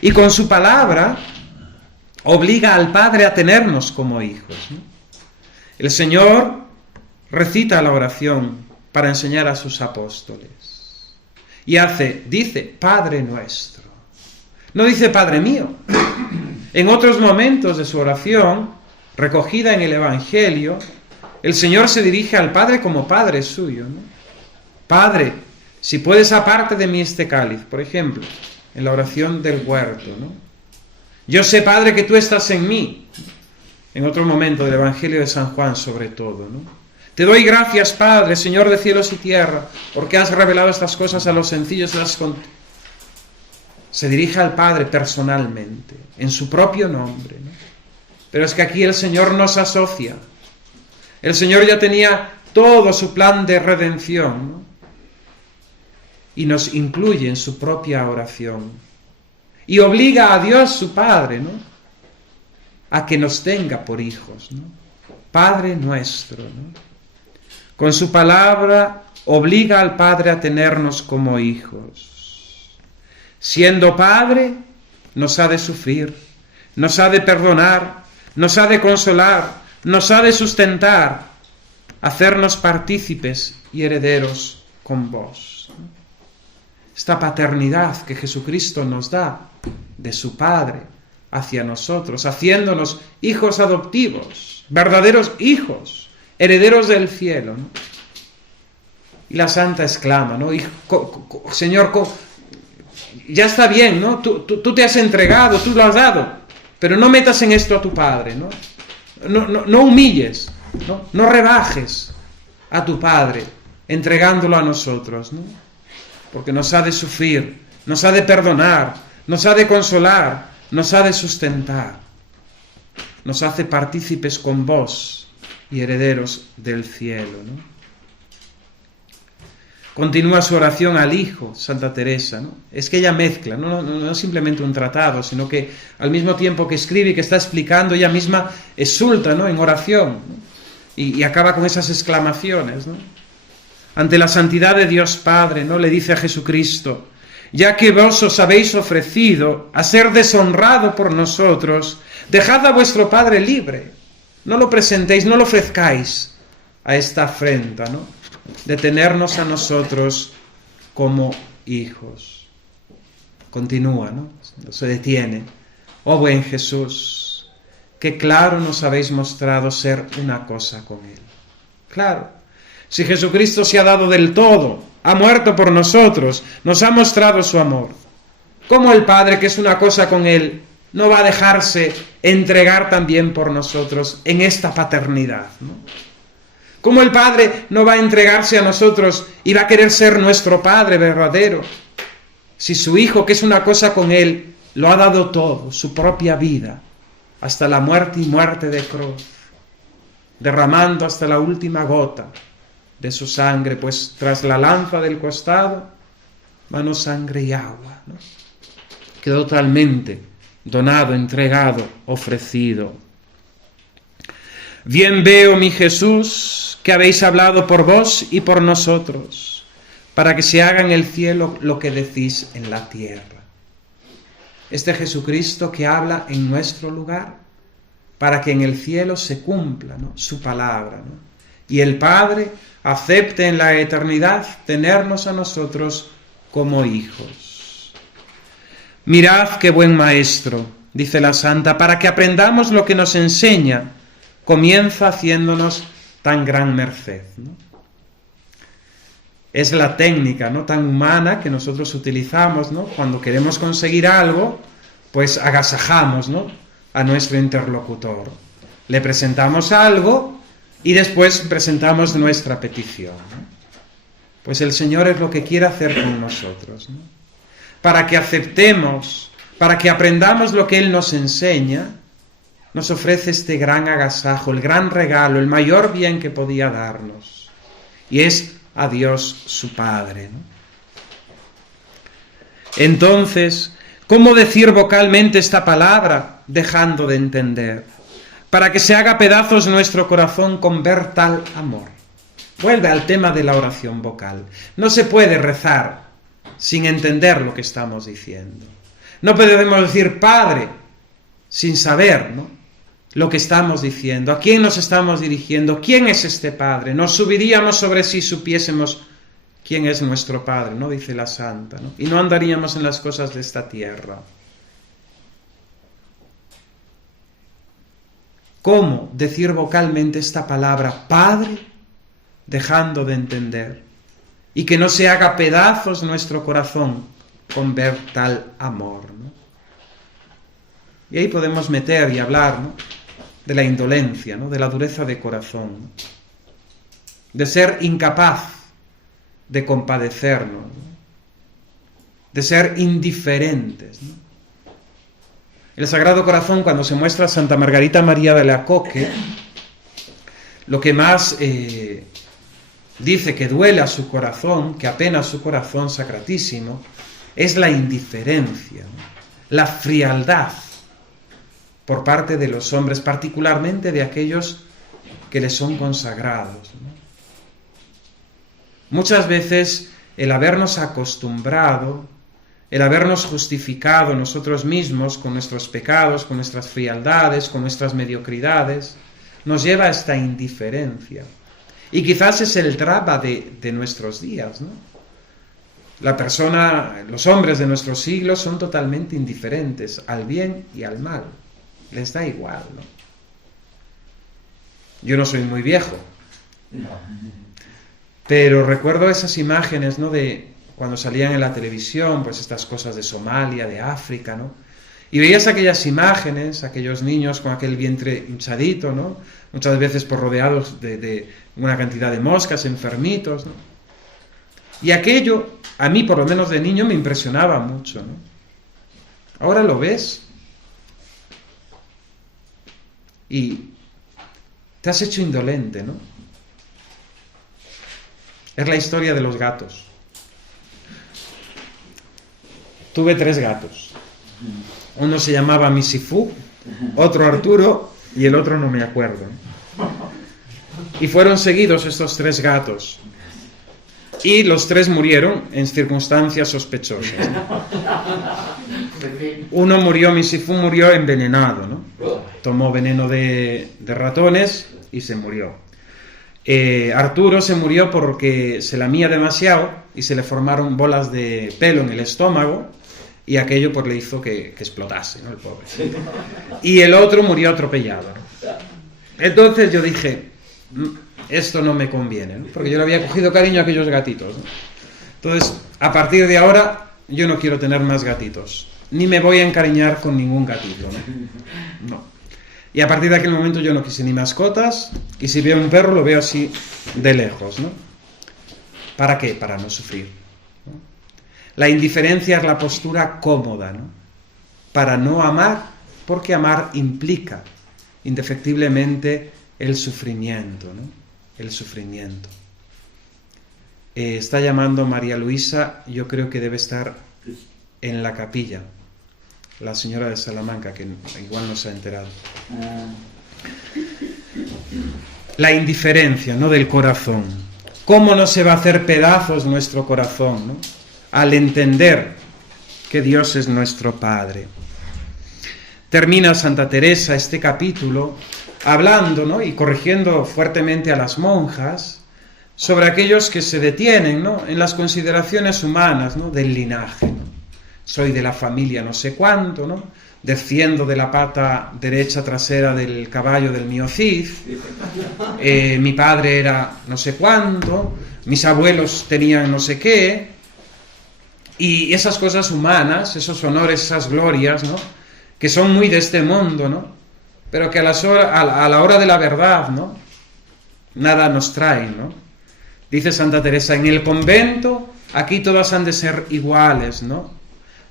Y con su palabra obliga al Padre a tenernos como hijos, ¿no? El Señor recita la oración para enseñar a sus apóstoles. Y dice, Padre nuestro. No dice Padre mío. En otros momentos de su oración, recogida en el Evangelio, el Señor se dirige al Padre como Padre suyo, ¿no? Padre, si puedes aparte de mí este cáliz, por ejemplo, en la oración del huerto, ¿no? Yo sé, Padre, que tú estás en mí. En otro momento del Evangelio de San Juan, sobre todo, ¿no? Te doy gracias, Padre, Señor de cielos y tierra, porque has revelado estas cosas a los sencillos. Se dirige al Padre personalmente, en su propio nombre, ¿no? Pero es que aquí el Señor nos asocia. El Señor ya tenía todo su plan de redención, ¿no? Y nos incluye en su propia oración. Y obliga a Dios, su Padre, ¿no? A que nos tenga por hijos, ¿no? Padre nuestro, ¿no? Con su palabra obliga al Padre a tenernos como hijos. Siendo Padre, nos ha de sufrir, nos ha de perdonar, nos ha de consolar, nos ha de sustentar, hacernos partícipes y herederos con vos. Esta paternidad que Jesucristo nos da de su Padre hacia nosotros, haciéndonos hijos adoptivos, verdaderos hijos, herederos del cielo, ¿no? Y la santa exclama, ¿no? Señor, ya está bien, ¿no? Tú te has entregado, tú lo has dado, pero no metas en esto a tu Padre, ¿no? No humilles, ¿no? No rebajes a tu Padre entregándolo a nosotros, ¿no? Porque nos ha de sufrir, nos ha de perdonar, nos ha de consolar, nos ha de sustentar, nos hace partícipes con vos y herederos del cielo, ¿no? Continúa su oración al Hijo, Santa Teresa, ¿no? Es que ella mezcla, no simplemente un tratado, sino que al mismo tiempo que escribe y que está explicando, ella misma exulta, ¿no? En oración, ¿no? Y acaba con esas exclamaciones, ¿no? Ante la santidad de Dios Padre, ¿no? Le dice a Jesucristo: ya que vos os habéis ofrecido a ser deshonrado por nosotros, dejad a vuestro Padre libre. No lo presentéis, no lo ofrezcáis a esta afrenta, ¿no? De tenernos a nosotros como hijos. Continúa, ¿no? No se detiene. Oh buen Jesús, qué claro nos habéis mostrado ser una cosa con Él. Claro, si Jesucristo se ha dado del todo, ha muerto por nosotros, nos ha mostrado su amor, ¿cómo el Padre, que es una cosa con Él, no va a dejarse entregar también por nosotros en esta paternidad, ¿no? ¿Cómo el Padre no va a entregarse a nosotros y va a querer ser nuestro Padre verdadero? Si su Hijo, que es una cosa con Él, lo ha dado todo, su propia vida, hasta la muerte y muerte de cruz, derramando hasta la última gota de su sangre, pues tras la lanza del costado, mano, sangre y agua, ¿no? Quedó totalmente donado, entregado, ofrecido. Bien veo, mi Jesús, que habéis hablado por vos y por nosotros, para que se haga en el cielo lo que decís en la tierra. Este Jesucristo que habla en nuestro lugar, para que en el cielo se cumpla, ¿no? Su palabra, ¿no? Y el Padre acepte en la eternidad tenernos a nosotros como hijos. Mirad qué buen maestro, dice la santa, para que aprendamos lo que nos enseña, comienza haciéndonos tan gran merced, ¿no? Es la técnica, ¿no?, tan humana que nosotros utilizamos, ¿no? Cuando queremos conseguir algo, pues agasajamos, ¿no?, a nuestro interlocutor. Le presentamos algo y después presentamos nuestra petición, ¿no? Pues el Señor es lo que quiere hacer con nosotros, ¿no? Para que aceptemos, para que aprendamos lo que Él nos enseña, nos ofrece este gran agasajo, el gran regalo, el mayor bien que podía darnos. Y es a Dios su Padre, ¿no? Entonces, ¿cómo decir vocalmente esta palabra dejando de entender? Para que se haga pedazos nuestro corazón con ver tal amor. Vuelve al tema de la oración vocal. No se puede rezar sin entender lo que estamos diciendo. No podemos decir Padre sin saber, ¿no?, lo que estamos diciendo, a quién nos estamos dirigiendo, quién es este Padre. Nos subiríamos sobre si supiésemos quién es nuestro Padre, ¿no?, dice la santa, ¿no? Y no andaríamos en las cosas de esta tierra. ¿Cómo decir vocalmente esta palabra Padre dejando de entender? Y que no se haga pedazos nuestro corazón con ver tal amor, ¿no? Y ahí podemos meter y hablar, ¿no?, de la indolencia, ¿no?, de la dureza de corazón, ¿no?, de ser incapaz de compadecernos, ¿no?, de ser indiferentes, ¿no? El Sagrado Corazón, cuando se muestra a Santa Margarita María de Alacoque, lo que más dice que duele a su corazón, que apena a su corazón sacratísimo, es la indiferencia, ¿no?, la frialdad por parte de los hombres, particularmente de aquellos que les son consagrados, ¿no? Muchas veces el habernos acostumbrado, el habernos justificado nosotros mismos con nuestros pecados, con nuestras frialdades, con nuestras mediocridades, nos lleva a esta indiferencia. Y quizás es el drama de nuestros días, ¿no? Los hombres de nuestro siglo son totalmente indiferentes al bien y al mal. Les da igual, ¿no? Yo no soy muy viejo, pero recuerdo esas imágenes, ¿no? De cuando salían en la televisión, pues estas cosas de Somalia, de África, ¿no? Y veías aquellas imágenes, aquellos niños con aquel vientre hinchadito, ¿no? Muchas veces por rodeados de una cantidad de moscas, enfermitos, ¿no? Y aquello, a mí por lo menos de niño, me impresionaba mucho, ¿no? Ahora lo ves y te has hecho indolente, ¿no? Es la historia de los gatos. Tuve 3 gatos. Uno se llamaba Misifú, otro Arturo y el otro no me acuerdo. Y fueron seguidos estos 3 gatos. Y los 3 murieron en circunstancias sospechosas. Uno murió, Misifú murió envenenado, ¿no? Tomó veneno de ratones y se murió. Arturo se murió porque se lamía demasiado y se le formaron bolas de pelo en el estómago y aquello pues le hizo que explotase, ¿no? El pobre. Y el otro murió atropellado, ¿no? Entonces yo dije, esto no me conviene, ¿no? Porque yo le había cogido cariño a aquellos gatitos, ¿no? Entonces, a partir de ahora, yo no quiero tener más gatitos, ni me voy a encariñar con ningún gatito, ¿no? No. Y a partir de aquel momento yo no quise ni mascotas, y si veo un perro lo veo así de lejos, ¿no? ¿Para qué? Para no sufrir, ¿no? La indiferencia es la postura cómoda, ¿no? Para no amar, porque amar implica indefectiblemente el sufrimiento, ¿no? El sufrimiento. Está llamando María Luisa, yo creo que debe estar en la capilla, la señora de Salamanca, que igual no se ha enterado. La indiferencia, ¿no? Del corazón. ¿Cómo no se va a hacer pedazos nuestro corazón, ¿no? Al entender que Dios es nuestro Padre. Termina Santa Teresa este capítulo hablando, ¿no? Y corrigiendo fuertemente a las monjas sobre aquellos que se detienen, ¿no? En las consideraciones humanas, ¿no? Del linaje, ¿no? Soy de la familia no sé cuánto, ¿no? Desciendo de la pata derecha trasera del caballo del mío Cid, mi padre era no sé cuánto, mis abuelos tenían no sé qué, y esas cosas humanas, esos honores, esas glorias, ¿no? Que son muy de este mundo, ¿no? Pero que a la hora de la verdad, ¿no? Nada nos traen, ¿no? Dice Santa Teresa, en el convento aquí todas han de ser iguales, ¿no?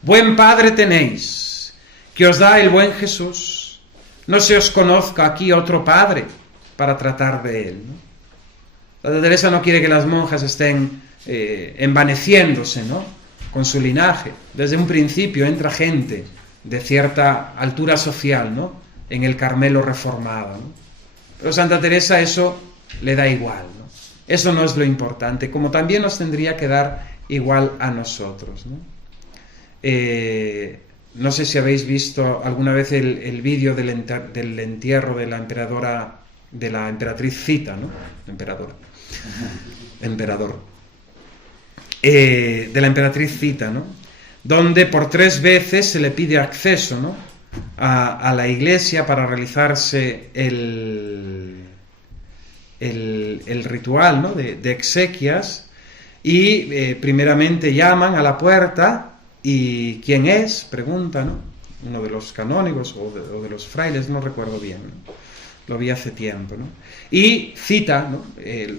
Buen Padre tenéis, que os da el buen Jesús. No se os conozca aquí otro Padre para tratar de él, ¿no? Santa Teresa no quiere que las monjas estén envaneciéndose, ¿no? Con su linaje. Desde un principio entra gente de cierta altura social, ¿no? En el Carmelo reformado, ¿no? Pero Santa Teresa eso le da igual, ¿no? Eso no es lo importante, como también nos tendría que dar igual a nosotros, ¿no? No sé si habéis visto alguna vez el vídeo del entierro de la emperatriz Zita, ¿no? Emperador. De la emperatriz Zita, ¿no? Donde por 3 veces se le pide acceso, ¿no? A la iglesia para realizarse el ritual, ¿no? de exequias, y primeramente llaman a la puerta y ¿quién es? Pregunta, ¿no? Uno de los canónigos o de los frailes, no recuerdo bien, ¿no? Lo vi hace tiempo, ¿no? Y cita, ¿no?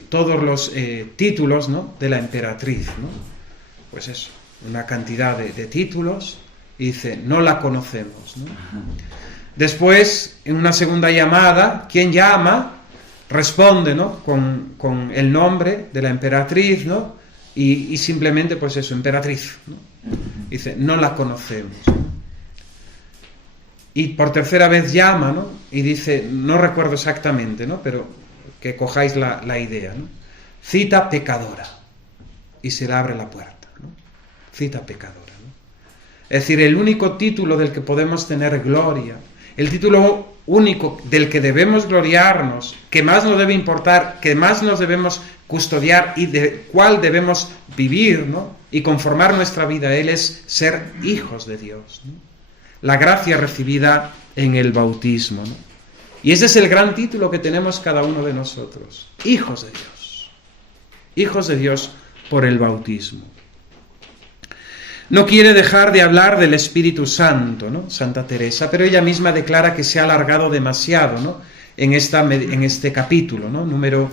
Todos los títulos, ¿no? De la emperatriz, ¿no? Pues eso, una cantidad de títulos, y dice, no la conocemos, ¿no? Después, en una segunda llamada, ¿quién llama? Responde, ¿no? Con el nombre de la emperatriz, ¿no? Y simplemente, pues eso, emperatriz, ¿no? Dice, no la conocemos, ¿no? Y por 3ª vez llama, ¿no? Y dice, no recuerdo exactamente, ¿no? Pero que cojáis la idea, ¿no? Cita pecadora. Y se le abre la puerta, ¿no? Cita pecadora, ¿no? Es decir, el único título del que podemos tener gloria, el título único del que debemos gloriarnos, que más nos debe importar, que más nos debemos custodiar y de cuál debemos vivir, ¿no? y conformar nuestra vida a Él es ser hijos de Dios, ¿no? La gracia recibida en el bautismo, ¿no? Y ese es el gran título que tenemos cada uno de nosotros, hijos de Dios por el bautismo. No quiere dejar de hablar del Espíritu Santo, ¿no? Santa Teresa, pero ella misma declara que se ha alargado demasiado, ¿no? En este capítulo, ¿no? Número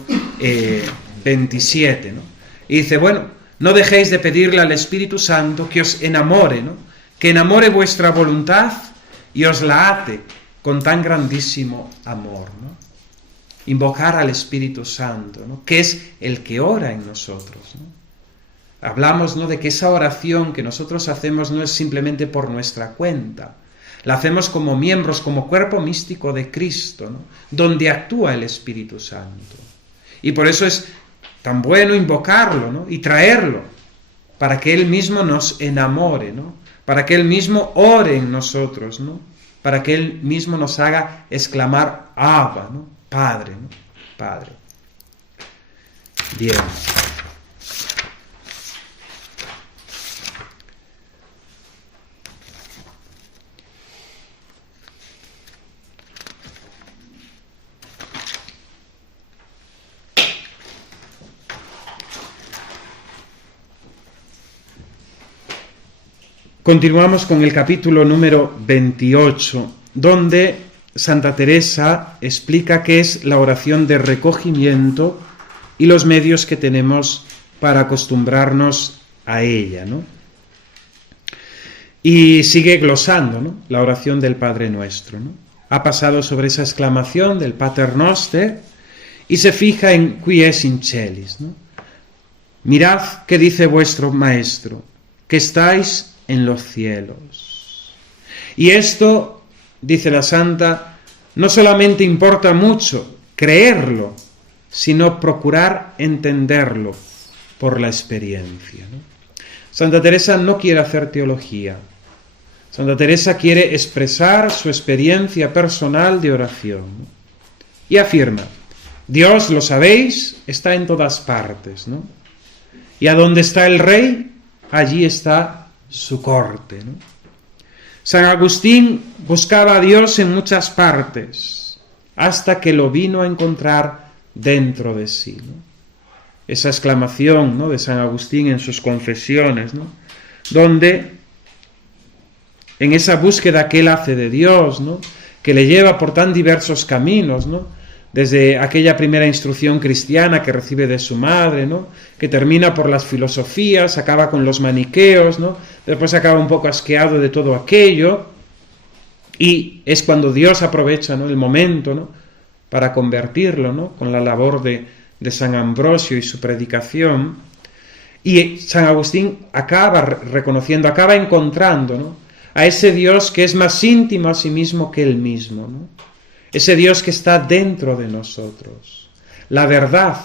27, ¿no? Y dice, bueno, no dejéis de pedirle al Espíritu Santo que os enamore, ¿no? Que enamore vuestra voluntad y os la ate con tan grandísimo amor, ¿no? Invocar al Espíritu Santo, ¿no? Que es el que ora en nosotros, ¿no? Hablamos, ¿no?, de que esa oración que nosotros hacemos no es simplemente por nuestra cuenta. La hacemos como miembros, como cuerpo místico de Cristo, ¿no?, donde actúa el Espíritu Santo. Y por eso es tan bueno invocarlo, ¿no?, y traerlo, para que Él mismo nos enamore, ¿no?, para que Él mismo ore en nosotros, ¿no?, para que Él mismo nos haga exclamar Abba, ¿no?, Padre, ¿no?, Padre. Bien. Continuamos con el capítulo número 28, donde Santa Teresa explica qué es la oración de recogimiento y los medios que tenemos para acostumbrarnos a ella, ¿no? Y sigue glosando, ¿no?, la oración del Padre Nuestro, ¿no? Ha pasado sobre esa exclamación del Pater Noster y se fija en qui es in celis, ¿no? Mirad qué dice vuestro Maestro, que estáis en los cielos. Y esto, dice la Santa, no solamente importa mucho creerlo, sino procurar entenderlo por la experiencia, ¿no? Santa Teresa no quiere hacer teología. Santa Teresa quiere expresar su experiencia personal de oración, ¿no? Y afirma, Dios, lo sabéis, está en todas partes, ¿no? Y a donde está el Rey, allí está su corte, ¿no? San Agustín buscaba a Dios en muchas partes, hasta que lo vino a encontrar dentro de sí, ¿no? Esa exclamación, ¿no?, de San Agustín en sus confesiones, ¿no?, donde en esa búsqueda que él hace de Dios, ¿no?, que le lleva por tan diversos caminos, ¿no?, desde aquella primera instrucción cristiana que recibe de su madre, ¿no?, que termina por las filosofías, acaba con los maniqueos, ¿no?, después acaba un poco asqueado de todo aquello, y es cuando Dios aprovecha, ¿no?, el momento, ¿no?, para convertirlo, ¿no?, con la labor de San Ambrosio y su predicación, y San Agustín acaba reconociendo, acaba encontrando, ¿no?, a ese Dios que es más íntimo a sí mismo que él mismo, ¿no?, ese Dios que está dentro de nosotros. La verdad,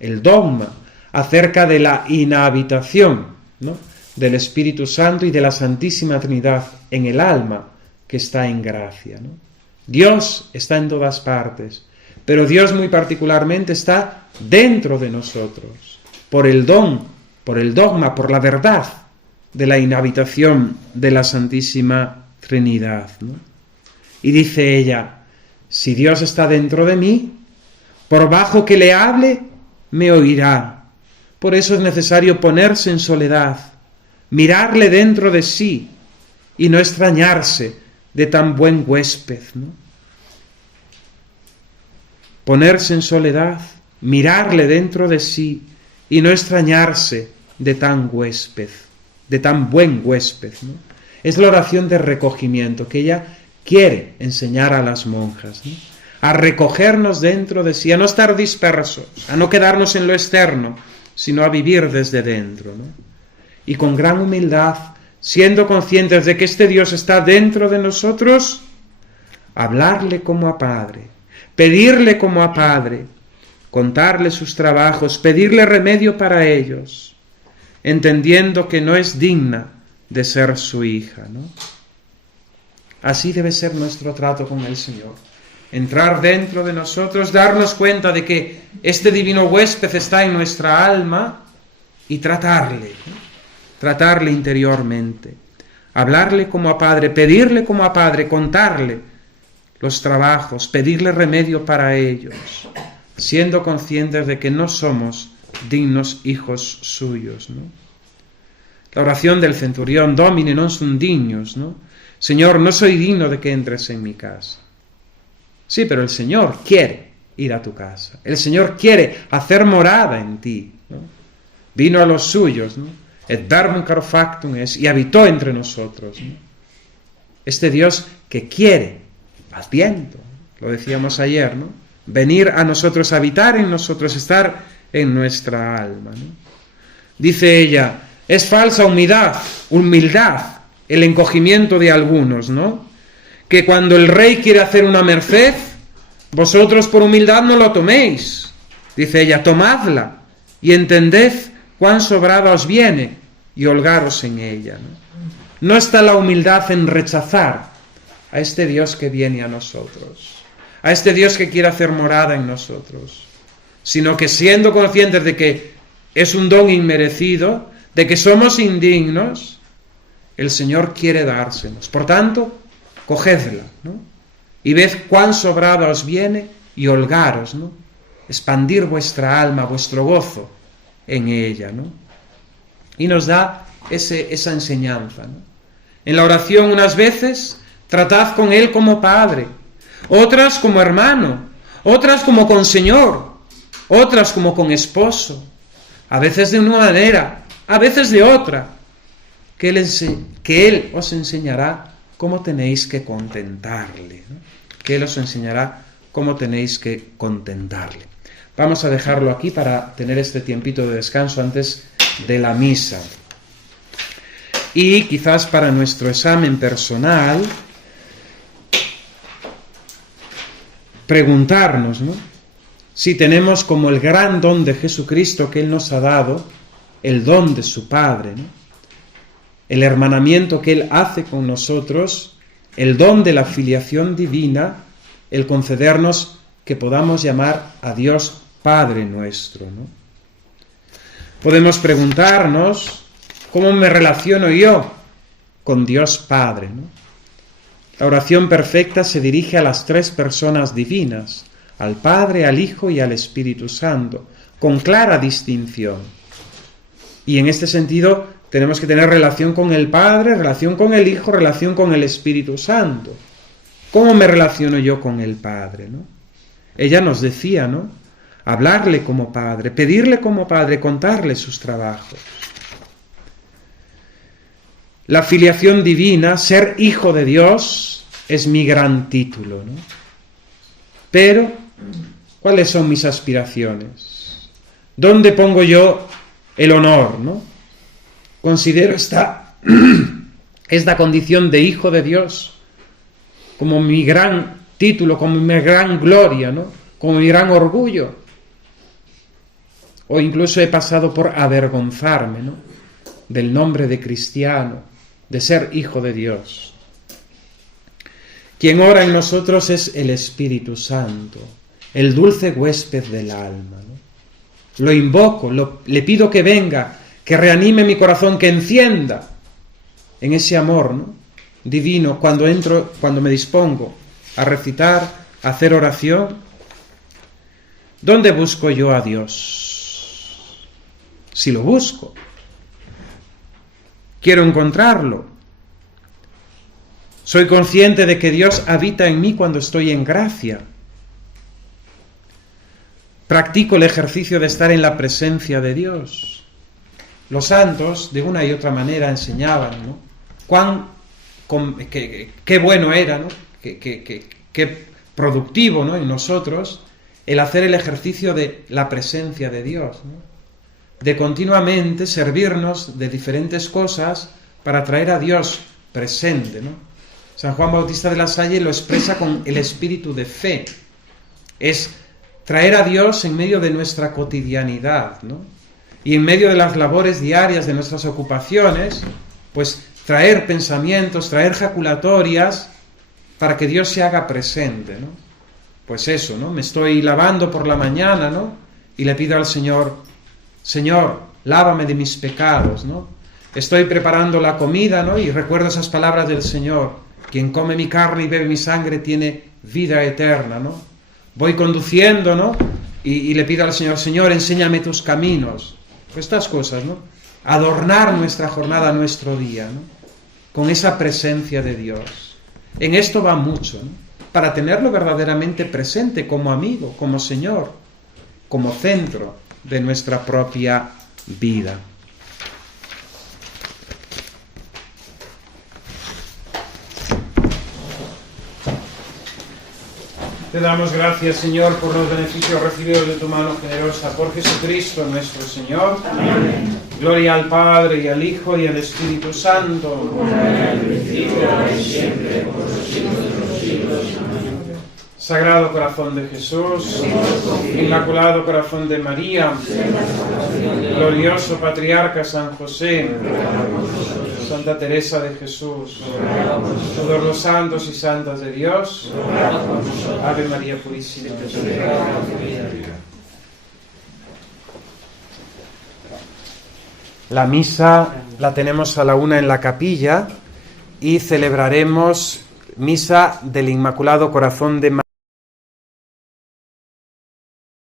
el dogma acerca de la inhabitación, ¿no?, del Espíritu Santo y de la Santísima Trinidad en el alma que está en gracia, ¿no? Dios está en todas partes, pero Dios muy particularmente está dentro de nosotros, por el don, por el dogma, por la verdad de la inhabitación de la Santísima Trinidad, ¿no? Y dice ella, si Dios está dentro de mí, por bajo que le hable, me oirá. Por eso es necesario ponerse en soledad, mirarle dentro de sí y no extrañarse de tan buen huésped, ¿no? Ponerse en soledad, mirarle dentro de sí y no extrañarse de tan huésped, de tan buen huésped, ¿no? Es la oración de recogimiento que ella quiere enseñar a las monjas, ¿no?, a recogernos dentro de sí, a no estar dispersos, a no quedarnos en lo externo, sino a vivir desde dentro, ¿no? Y con gran humildad, siendo conscientes de que este Dios está dentro de nosotros, hablarle como a Padre, pedirle como a Padre, contarle sus trabajos, pedirle remedio para ellos, entendiendo que no es digna de ser su hija, ¿no? Así debe ser nuestro trato con el Señor. Entrar dentro de nosotros, darnos cuenta de que este divino huésped está en nuestra alma y tratarle, ¿no?, tratarle interiormente, hablarle como a Padre, pedirle como a Padre, contarle los trabajos, pedirle remedio para ellos, siendo conscientes de que no somos dignos hijos suyos, ¿no? La oración del centurión, Domine non sum dignos, ¿no? Señor, no soy digno de que entres en mi casa. Sí, pero el Señor quiere ir a tu casa. El Señor quiere hacer morada en ti, ¿no? Vino a los suyos, ¿no? Et verbum caro factum es, y habitó entre nosotros, ¿no? Este Dios que quiere, Adviento, lo decíamos ayer, ¿no? Venir a nosotros, habitar en nosotros, estar en nuestra alma, ¿no? Dice ella, es falsa humildad, el encogimiento de algunos, ¿no? Que cuando el rey quiere hacer una merced, vosotros por humildad no lo toméis. Dice ella, tomadla y entended cuán sobrada os viene y holgaros en ella, ¿no? No está la humildad en rechazar a este Dios que viene a nosotros, a este Dios que quiere hacer morada en nosotros, sino que siendo conscientes de que es un don inmerecido, de que somos indignos, el Señor quiere dársenos. Por tanto, cogedla, ¿no? Y ved cuán sobrada os viene y holgaros, ¿no? Expandir vuestra alma, vuestro gozo en ella, ¿no? Y nos da esa enseñanza, ¿no? En la oración unas veces tratad con Él como Padre, otras como hermano, otras como con Señor, otras como con esposo, a veces de una manera, a veces de otra, que Él os enseñará cómo tenéis que contentarle, ¿no? Que Él os enseñará cómo tenéis que contentarle. Vamos a dejarlo aquí para tener este tiempito de descanso antes de la misa. Y quizás para nuestro examen personal, preguntarnos, ¿no? Si tenemos como el gran don de Jesucristo que Él nos ha dado, el don de su Padre, ¿no? El hermanamiento que Él hace con nosotros, el don de la filiación divina, el concedernos que podamos llamar a Dios Padre nuestro, ¿no? Podemos preguntarnos, ¿cómo me relaciono yo con Dios Padre, ¿no? La oración perfecta se dirige a las tres personas divinas, al Padre, al Hijo y al Espíritu Santo, con clara distinción. Y en este sentido tenemos que tener relación con el Padre, relación con el Hijo, relación con el Espíritu Santo. ¿Cómo me relaciono yo con el Padre, ¿no? Ella nos decía, ¿no? Hablarle como Padre, pedirle como Padre, contarle sus trabajos. La filiación divina, ser hijo de Dios, es mi gran título, ¿no? Pero, ¿cuáles son mis aspiraciones? ¿Dónde pongo yo el honor, ¿no? Considero esta condición de hijo de Dios como mi gran título, como mi gran gloria, ¿no? Como mi gran orgullo. O incluso he pasado por avergonzarme, ¿no? Del nombre de cristiano, de ser hijo de Dios. Quien ora en nosotros es el Espíritu Santo, el dulce huésped del alma, ¿no? Lo invoco, le pido que venga, que reanime mi corazón, que encienda en ese amor, ¿no? Divino cuando me dispongo a recitar, a hacer oración. ¿Dónde busco yo a Dios? Si lo busco, quiero encontrarlo. Soy consciente de que Dios habita en mí cuando estoy en gracia. Practico el ejercicio de estar en la presencia de Dios. Los santos, de una y otra manera, enseñaban, ¿no? Qué bueno era, ¿no? Qué productivo, ¿no? En nosotros el hacer el ejercicio de la presencia de Dios, ¿no? De continuamente servirnos de diferentes cosas para traer a Dios presente, ¿no? San Juan Bautista de la Salle lo expresa con el espíritu de fe. Es traer a Dios en medio de nuestra cotidianidad, ¿no? Y en medio de las labores diarias de nuestras ocupaciones, pues traer pensamientos, traer jaculatorias para que Dios se haga presente, ¿no? Pues eso, ¿no? Me estoy lavando por la mañana, ¿no? Y le pido al Señor, Señor, lávame de mis pecados, ¿no? estoy preparando la comida, ¿no? Y recuerdo esas palabras del Señor: quien come mi carne y bebe mi sangre tiene vida eterna, ¿no? Voy conduciendo, ¿no? Y le pido al Señor: Señor, enséñame tus caminos. Pues estas cosas, ¿no? Adornar nuestra jornada, nuestro día, ¿no? Con esa presencia de Dios. En esto va mucho, ¿no? Para tenerlo verdaderamente presente como amigo, como Señor, como centro de nuestra propia vida. Te damos gracias, Señor, por los beneficios recibidos de tu mano generosa, por Jesucristo nuestro Señor. Amén. Gloria al Padre, y al Hijo, y al Espíritu Santo. Como era en el principio, ahora y siempre, por los siglos de los siglos. Amén. Sagrado Corazón de Jesús, Inmaculado Corazón de María, glorioso Patriarca San José, Santa Teresa de Jesús, todos los santos y santas de Dios, Ave María Purísima. La misa la tenemos a la 1 en la capilla y celebraremos misa del Inmaculado Corazón de María.